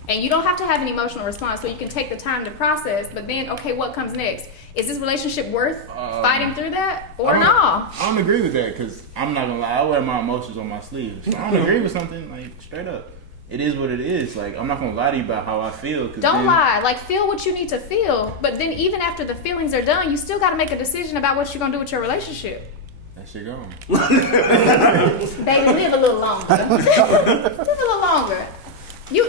and you don't have to have an emotional response, so you can take the time to process. But then, okay, what comes next? Is this relationship worth fighting through that, or no? I don't agree with that because I'm not gonna lie. I wear my emotions on my sleeves. So I don't agree with something like straight up. It is what it is. Like, I'm not gonna lie to you about how I feel. Don't lie. Like, feel what you need to feel. But then even after the feelings are done, you still got to make a decision about what you're going to do with your relationship. That shit gone. Baby, live a little longer. Live a little longer. You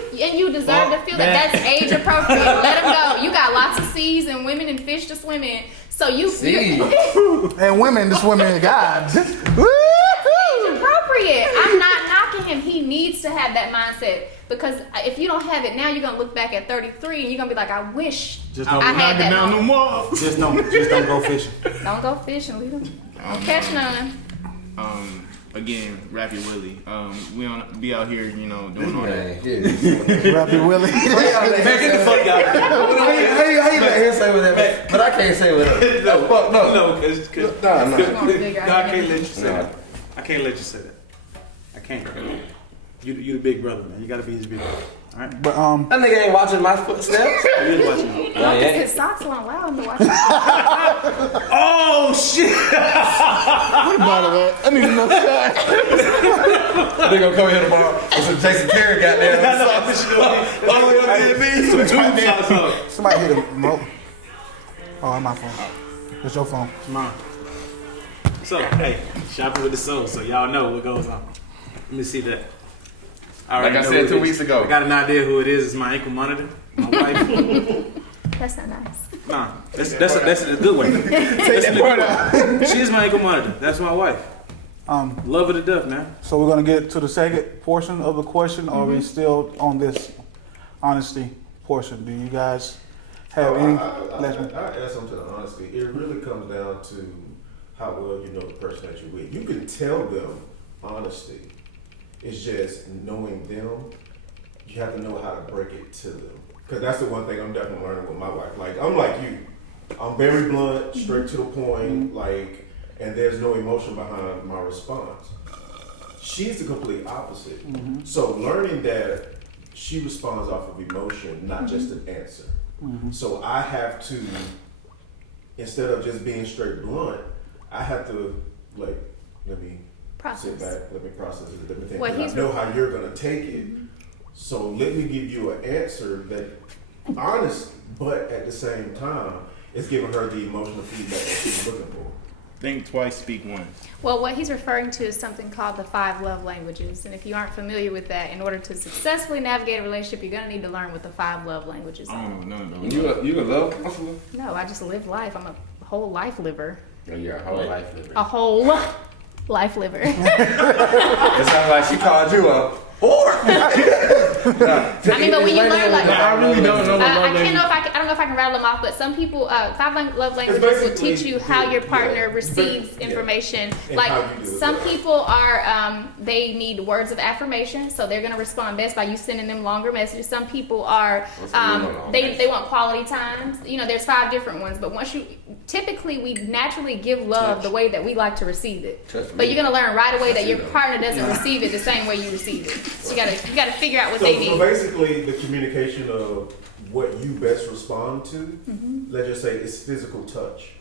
deserve to feel that. That's age appropriate. Let them go. You got lots of seas and women and fish to swim in. So you And women to swim in God. Woo-hoo! appropriate. I'm not knocking him. He needs to have that mindset, because if you don't have it now, you're gonna look back at 33 and you're gonna be like, I wish Just I don't had that down no moment. more. Just don't go fishing. Don't go fishing. Leave them. Don't catch none. Again, Rappy Willie. We don't be out here, doing all that. Rappy Willie. Man, get the fuck out of here. How you let him say whatever? But I can't say whatever. No, fuck no. No, because Nah, nah. I can't let you say that. I can't let you say that. I can't. You the big brother, man. You gotta be his big brother. All right. But That nigga ain't watching my footsteps. You is watching. Well, because his socks won't allow him to watch it. Oh shit! I need to know that. They gonna come here tomorrow with some Jason Terry goddamn. Some tube socks on. Somebody hit him. Nope. Oh, that's my phone. It's your phone. Come on. So, hey, shopping with the soul, so y'all know what goes on. Let me see that. Like I said 2 weeks ago. I got an idea who it is. It's my ankle monitor. My wife. That's not nice. Nah, that's a good way. That's a good way. She is my ankle monitor. That's my wife. Love her to death, man. So we're gonna get to the second portion of the question, or are we still on this honesty portion? Do you guys have any? I add something to the honesty. It really comes down to how well you know the person that you're with. You can tell them honesty. It's just knowing them. You have to know how to break it to them. Because that's the one thing I'm definitely learning with my wife. Like, I'm like you. I'm very blunt, straight to the point, like, and there's no emotion behind my response. She's the complete opposite. So learning that she responds off of emotion, not just an answer. So I have to, instead of just being straight blunt, I have to, like, let me sit back, let me process it, let me think. Well, 'Cause I know how you're gonna take it. So let me give you an answer that honest, but at the same time, it's giving her the emotional feedback that she's looking for. Think twice, speak once. Well, what he's referring to is something called the 5 love languages. And if you aren't familiar with that, in order to successfully navigate a relationship, you're going to need to learn what the 5 love languages I are. don't know none of those. You a love counselor? No, I just live life. I'm a whole life liver. Oh, you're a whole life liver. A whole life liver. It sounds like she called you a whore. I mean, but when you learn, like, I really don't know what I love can't know language. if I don't know if I can rattle them off, but some people, 5 love languages will basically- teach you how your partner yeah. receives Yeah. information. And Like how you do it. some people are, they need words of affirmation, so they're gonna respond best by you sending them longer messages. Some people are, they want quality time. You know, there's 5 different ones, but typically we naturally give love the way that we like to receive it. But you're gonna learn right away that your partner doesn't receive it the same way you receive it. So you gotta figure out what they So need. basically, the communication of what you best respond to, let's just say, is physical touch.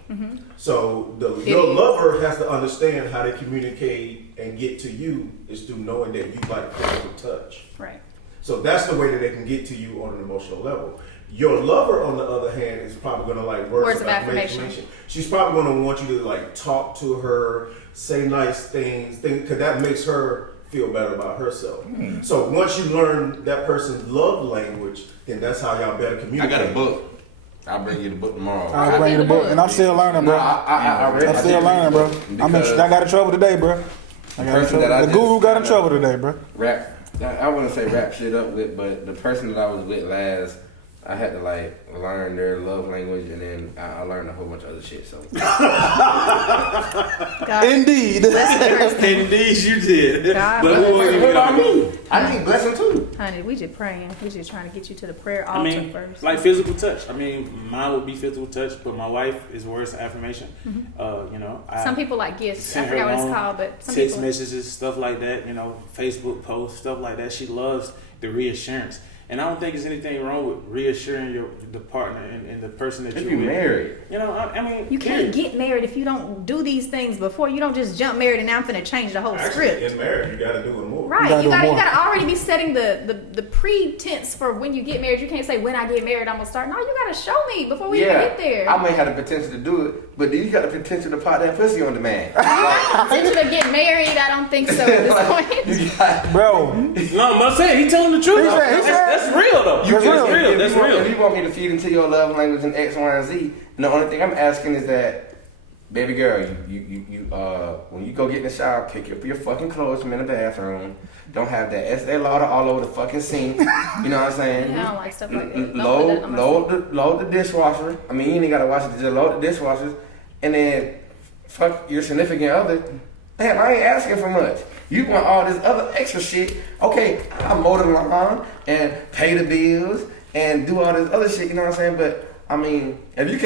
So your lover has to understand how to communicate and get to you is through knowing that you like physical touch. Right. So that's the way that they can get to you on an emotional level. Your lover, on the other hand, is probably going to like words of affirmation. She's probably going to want you to like talk to her, say nice things, because that makes her feel better about herself. So once you learn that person's love language, then that's how y'all better I communicate. got a book. I'll bring you the book tomorrow. I'll bring you the book, and I'm still learning, bro. I read. I'm still learning, bro. I got in trouble today, bro. I got in person that trouble. I The guru just- got in trouble today, bro. Rap. I wouldn't say wrap shit up with, but the person that I was with last, I had to like learn their love language, and then I learned a whole bunch of other shit. So God Indeed. bless the person. Indeed, you did. God But bless. we won't even what get about on me? I need blessing too. Honey, we just praying. We just trying to get you to the prayer altar I mean, first. like physical touch. I mean, mine would be physical touch, but my wife is words of affirmation. You know, Some people like gifts. I send her forgot what it's long called, but some text people. messages, stuff like that. You know, Facebook posts, stuff like that. She loves the reassurance, and I don't think there's anything wrong with reassuring the partner and the person that If you're you with. married, You know, I mean, You can't period. get married if you don't do these things before. You don't just jump married and now I'm finna change the whole Actually, script. in marriage, you got to do it more. Right, gotta you do gotta more. already be setting the pretense for when you get married. You can't say when I get married I'm gonna start. No, you gotta show me before we even get there. I may have the potential to do it, but do you got the potential to pop that pussy on demand? Potential to get married, I don't think so at this point. You got, Bro, No, I'm saying he telling the truth. He said- That's real though. That's That's real. real. That's if real. you want me to feed into your love language in X, Y, and Z, and the only thing I'm asking is that, baby girl, you when you go get in the shower, pick up your fucking clothes from in the bathroom. Don't have that Estee Lauder all over the fucking sink. You know what I'm saying? I don't like stuff like that. Don't put that on my Load the dishwasher. I mean, you ain't gotta wash it. Just load the dishwashers, and then fuck your significant other. Damn, I ain't asking for much. You want all this other extra shit. Okay, I'll mow the lawn and pay the bills and do all this other shit. You know what I'm saying? But I mean, if you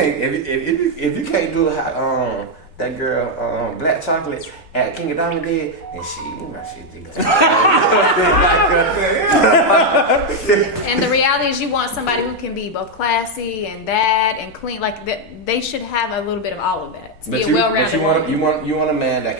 can't do that girl black chocolate at King of Diamond did, then my shit think And the reality is, you want somebody who can be both classy and bad and clean. Like they should have a little bit of all of that to be a well-rounded woman. you want a man that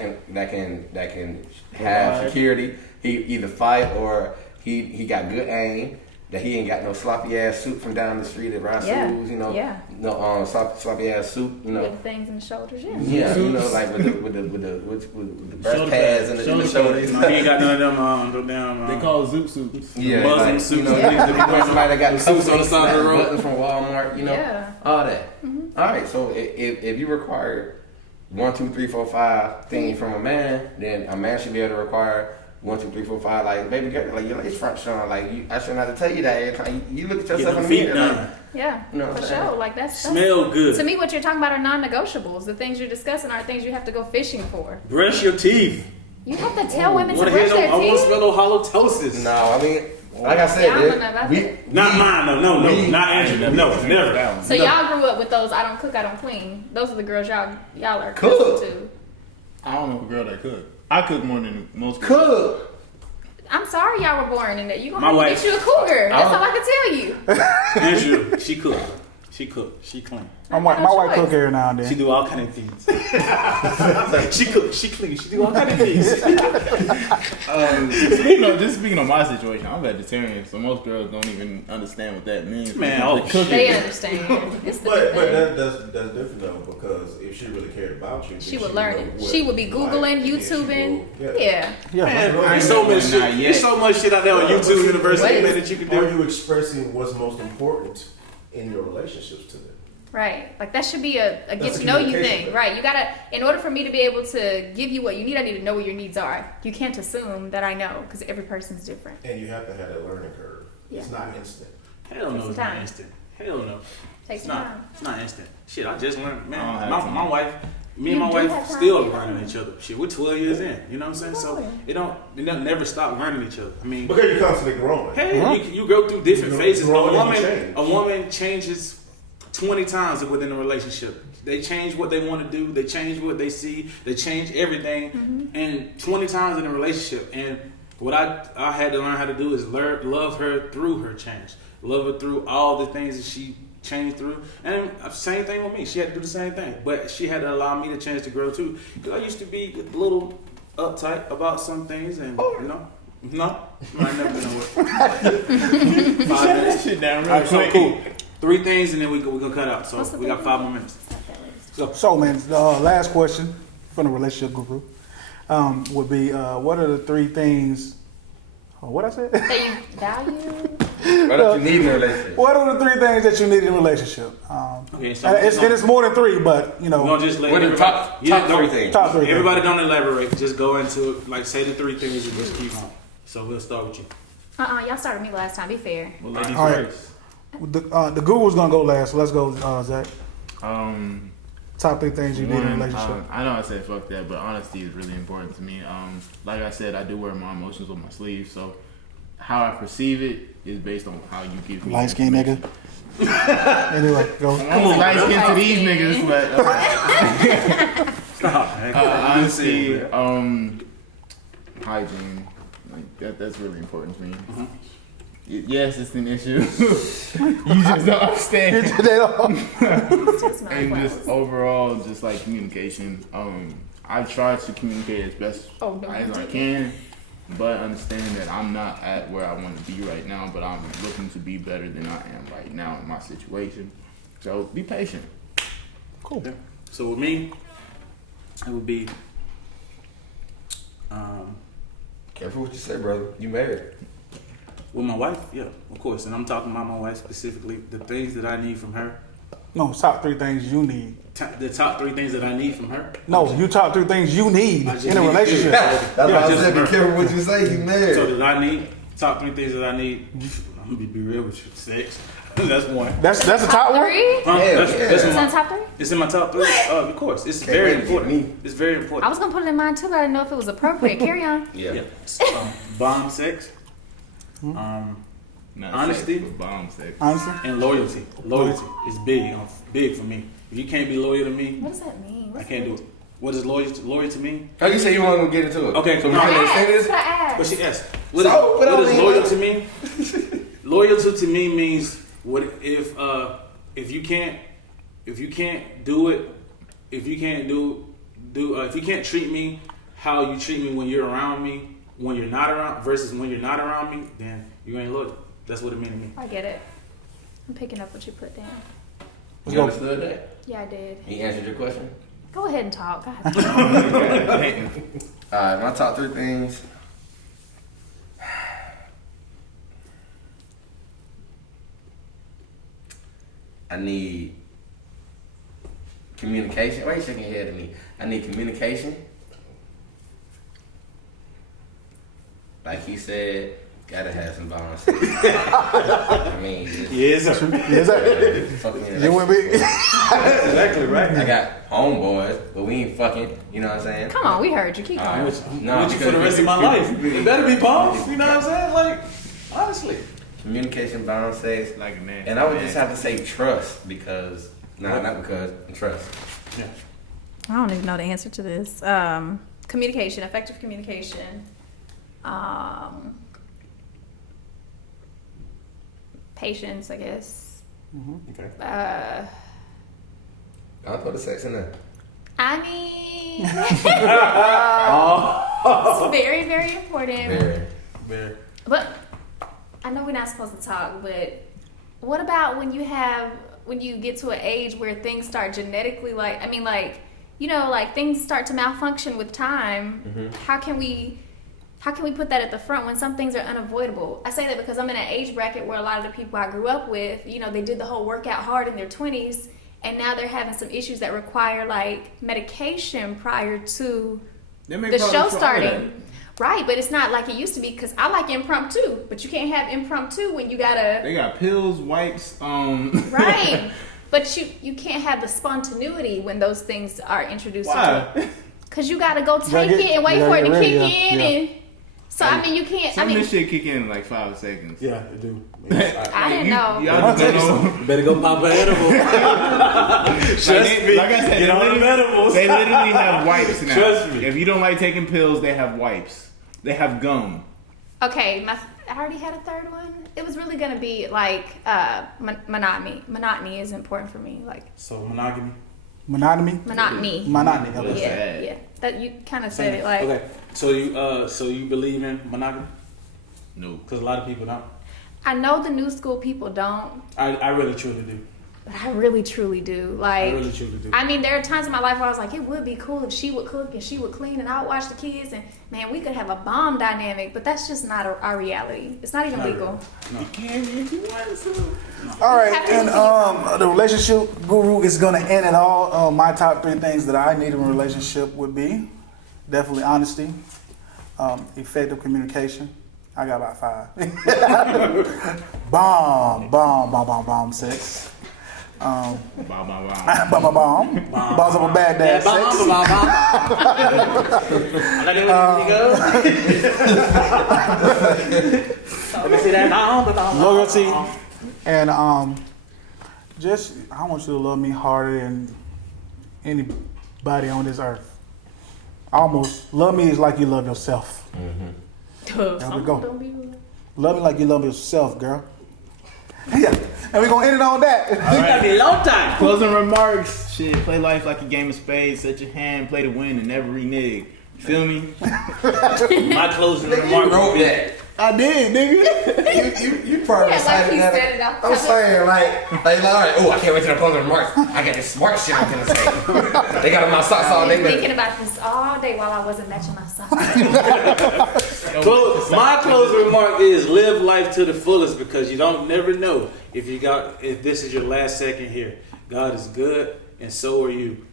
can have security. He either fight or he got good aim. That he ain't got no sloppy ass soup from down the street at Rascals, you know. Yeah. No sloppy ass soup, you know. With things in the shoulders, yeah. Yeah, you know, like with the breast pads and the shoulders. No, he ain't got none of them damn. They call it zoot suits. Yeah, Muslim like, suits. you know, Yeah. somebody that got the Suits on the side of the road. buttons from Walmart, you know, Yeah. all that. All right, so if you require 1, 2, 3, 4, 5 things from a man, then a man should be able to require 1, 2, 3, 4, 5. Like, baby girl, like your legs front showing. Like, I shouldn't have to tell you that every time you look at Get yourself in them the feet mirror. done. Like, Yeah, You know what for I'm saying? sure. Like that's Smell good. To me, what you're talking about are non-negotiables. The things you're discussing are things you have to go fishing for. Brush your teeth. You have to tell women to Wanna brush hear them? their I want to teeth. smell those halitosis. no, I mean, like I said, Yeah, I don't know about we, that. Not mine. No, We- not Angela. No, never. So No. y'all grew up with those. I don't cook, I don't clean. Those are the girls y'all are Cook. accustomed to. I don't know a girl that cook. I cook more than most people. cook. I'm sorry y'all were born in that. You gonna My have to wife- get you a cougar. That's all I can tell you. Angela, she cook. She cook. She clean. my wife cook every now and She then. do all kind of things. She cook. She clean. She do all kind of things. Just speaking of my situation, I'm vegetarian, so most girls don't even understand what that means. Man, The oh, cooking. They understand. It's the But thing. that's different though, because if she really cared about you, then She would learn know it. what She would be you Googling, like, and then she YouTubing. will- Yeah. Yeah. Man, I there's ain't so never much done shit. that yet. There's so much shit out there on YouTube University, Wait. man, that you can Are do. you expressing what's most important in your relationships to them? Right. Like that should be a get That's to a know you communication thing. thing. Right. You gotta, in order for me to be able to give you what you need, I need to know what your needs are. You can't assume that I know because every person's different. And you have to have that learning curve. It's Yeah. not instant. Hell no, Takes it's time. not instant. Hell no. Takes It's not. time. It's not instant. Shit, I just learned. I don't Man, have my time. wife, me You and my do wife have time, still yeah. learning each other. Shit, we're 12 years in. You know what I'm saying? So it don't never stop learning each other. I mean, Because you're constantly growing. hey, you go through different You phases. grow and you A change. woman changes 20 times within a relationship. They change what they want to do. They change what they see. They change everything, and 20 times in a relationship. And what I had to learn how to do is love her through her change. Love her through all the things that she changed through. And same thing with me. She had to do the same thing, but she had to allow me the chance to grow too. Because I used to be a little uptight about some things, and no, I never been nowhere. 5 Shut that minutes. shit down real All right, so quick. cool. 3 things, and then we're gonna cut out. So What's the we got thing? 5 more minutes. So, man, the last question from the relationship guru. would be what are the 3 things? Oh, what I said? That you value. What do you need in a relationship? What are the 3 things that you need in a relationship? Okay, so And it's more than 3, but you know. We're gonna just let What are the everybody- top no, 3 things? Top 3 things. Everybody don't elaborate. Just go into it. Like say the 3 things and just keep on. So we'll start with you. Y'all started me last time. Be fair. Well, ladies All right. first. The Google's gonna go last, so let's go, Zach. Um, Top 3 things you need in a one, relationship. I know I said fuck that, but honesty is really important to me. Like I said, I do wear my emotions on my sleeve, so how I perceive it is based on how you give me. Light skinned nigga. Anyway, go. I'm light skinned to these niggas, but Stop, man. honesty, hygiene, like that's really important to me. Yes, it's an issue. You just don't understand. And just overall, just like communication. I try to communicate as best as I can, but understand that I'm not at where I want to be right now, but I'm looking to be better than I am right now in my situation. So be patient. Cool. So with me, it would be Careful what you say, brother. You married. with my wife, yeah, of course. And I'm talking about my wife specifically. The things that I need from her. No, top 3 things you need. The top 3 things that I need from her. No, you top 3 things you need I just in a need relationship. That's why I just said be her. careful what you say. You married. So that I need top 3 things that I need. I'm gonna be real with you. Sex. That's one. That's the top one. 3? Huh? Yeah, That's yeah. in Is my, that top 3? it's in my top 3. Of course, it's Can't very wait to get important. me. It's very I important. was gonna put it in mine too, but I didn't know if it was appropriate. Carry on. Yeah. Bomb sex. Not Honesty? sex, but bomb sex. Honestly, And loyalty. Loyalty is big. Big for me. If you can't be loyal to me, What does that mean? I can't do it. What does loyal to me? How you say you want to get into it? Okay, So we no. can say this. What I asked? But she asked, what So, what is I mean, loyal like- to me? Loyalty to me means what if you can't do it, if you can't treat me how you treat me when you're around me, when you're not around versus when you're not around me, then you ain't loyal. That's what it means to me. I get it. I'm picking up what you put down. You understood that? Yeah, I did. He answered your question. Go ahead and talk. God. Alright, my top 3 things. I need communication. Why are you shaking your head at me? I need communication. Like he said, gotta have some balance. I mean, just Yes, sir. yes, sir. fucking in a You want me? Exactly right. I got homeboys, but we ain't fucking, you know what I'm saying? Come on, we heard you. Keep I'm going. with you. No, I'm with you for the because rest of my we- life. It better be bombs. You know what I'm saying? Like, honestly. Communication, balance, sex. Like a man. And I would just have to say trust because, not because, trust. Yeah. I don't even know the answer to this. Communication, effective communication. Patience, I guess. Okay. I'll put the sex in there. I mean, it's very, very important. Very. Very. But I know we're not supposed to talk, but what about when you get to an age where things start genetically things start to malfunction with time? Mm-hmm. How can we put that at the front when some things are unavoidable? I say that because I'm in an age bracket where a lot of the people I grew up with, they did the whole workout hard in their 20s, and now they're having some issues that require like medication prior to the show starting. Right, but it's not like it used to be because I like impromptu, but you can't have impromptu when you gotta. They got pills, wipes, Right, but you can't have the spontaneity when those things are introduced. Why? Because you gotta go gotta take get- it and wait you for gotta it to get kick ready, in, yeah. and so I mean you can't. Some I of mean this shit kick in like 5 seconds. Yeah, I do. I didn't know. Y'all just don't know. Better go pop an edible. Like I said, Get on the edibles. they literally have wipes now. Trust me. If you don't like taking pills, they have wipes. They have gum. Okay, I already had a third one. It was really gonna be like monotony. Monotony is important for me. Like So monogamy. Monogamy. monotony. Monogamy. What Okay. is Yeah, that? yeah. That you kind of said it like. Okay. So you believe in monogamy? No. Because a lot of people don't. I know the new school people don't. I really truly do. but I really truly do. Like, I really truly do. I mean, there are times in my life where I was like, it would be cool if she would cook and she would clean and I would watch the kids, and man, we could have a bomb dynamic. But that's just not our reality. It's not even legal. All right, Have to and look the relationship guru is gonna end it all. My top 3 things that I need in a relationship would be definitely honesty, effective communication. I got about 5. bomb sex. Wow. Bomb. Bombs up a bad dad sex. Let me see that. Loyalty, and just I want you to love me harder than anybody on this earth. Almost love me is like you love yourself. There we go. Don't be rude. Love me like you love yourself, girl. Yeah, and we're gonna end it on that. It's gonna be a long time. Closing remarks. Shit, play life like a game of spades. Set your hand, play to win, and never renege. Feel me? My closing You remark. wrote that. I did, nigga. You probably Yeah, like recited he that. said it off I'm top. saying like, all right. Oh, I can't wait till the closing remarks. I got this smart shit I'm gonna say. They got on my socks all I've day. been but- thinking about this all day while I wasn't matching my socks. My closing remark is live life to the fullest, because you don't never know if this is your last second here. God is good, and so are you.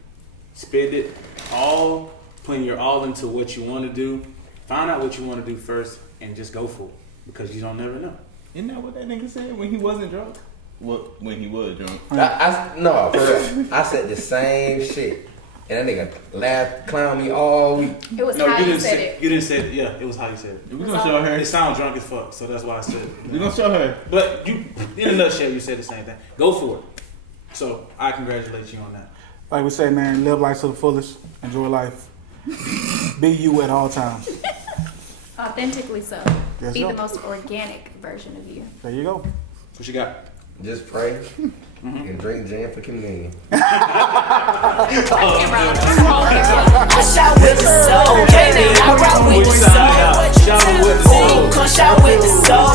Spend it all, putting your all into what you want to do. Find out what you want to do first, and just go for it, because you don't never know. Isn't that what that nigga said when he wasn't drunk? What, when he was drunk? No, for real. I said the same shit. And that nigga laughed, clown me all week. It was No, how you you didn't said say it. You didn't say it. Yeah, it was how you said it. We gonna show her. It sounds drunk as fuck, so that's why I said it. We gonna show her. But you, in a nutshell, you said the same thing. Go for it. So I congratulate you on that. Like we say, man, live life to the fullest. Enjoy life. Be you at all times. Authentically so. Yes, Be sir. the most organic version of you. There you go. What you got? Just pray and drink jam for communion. I Shout with the soul, baby. I rock with the soul. Shout out with the soul. Come shout with the soul.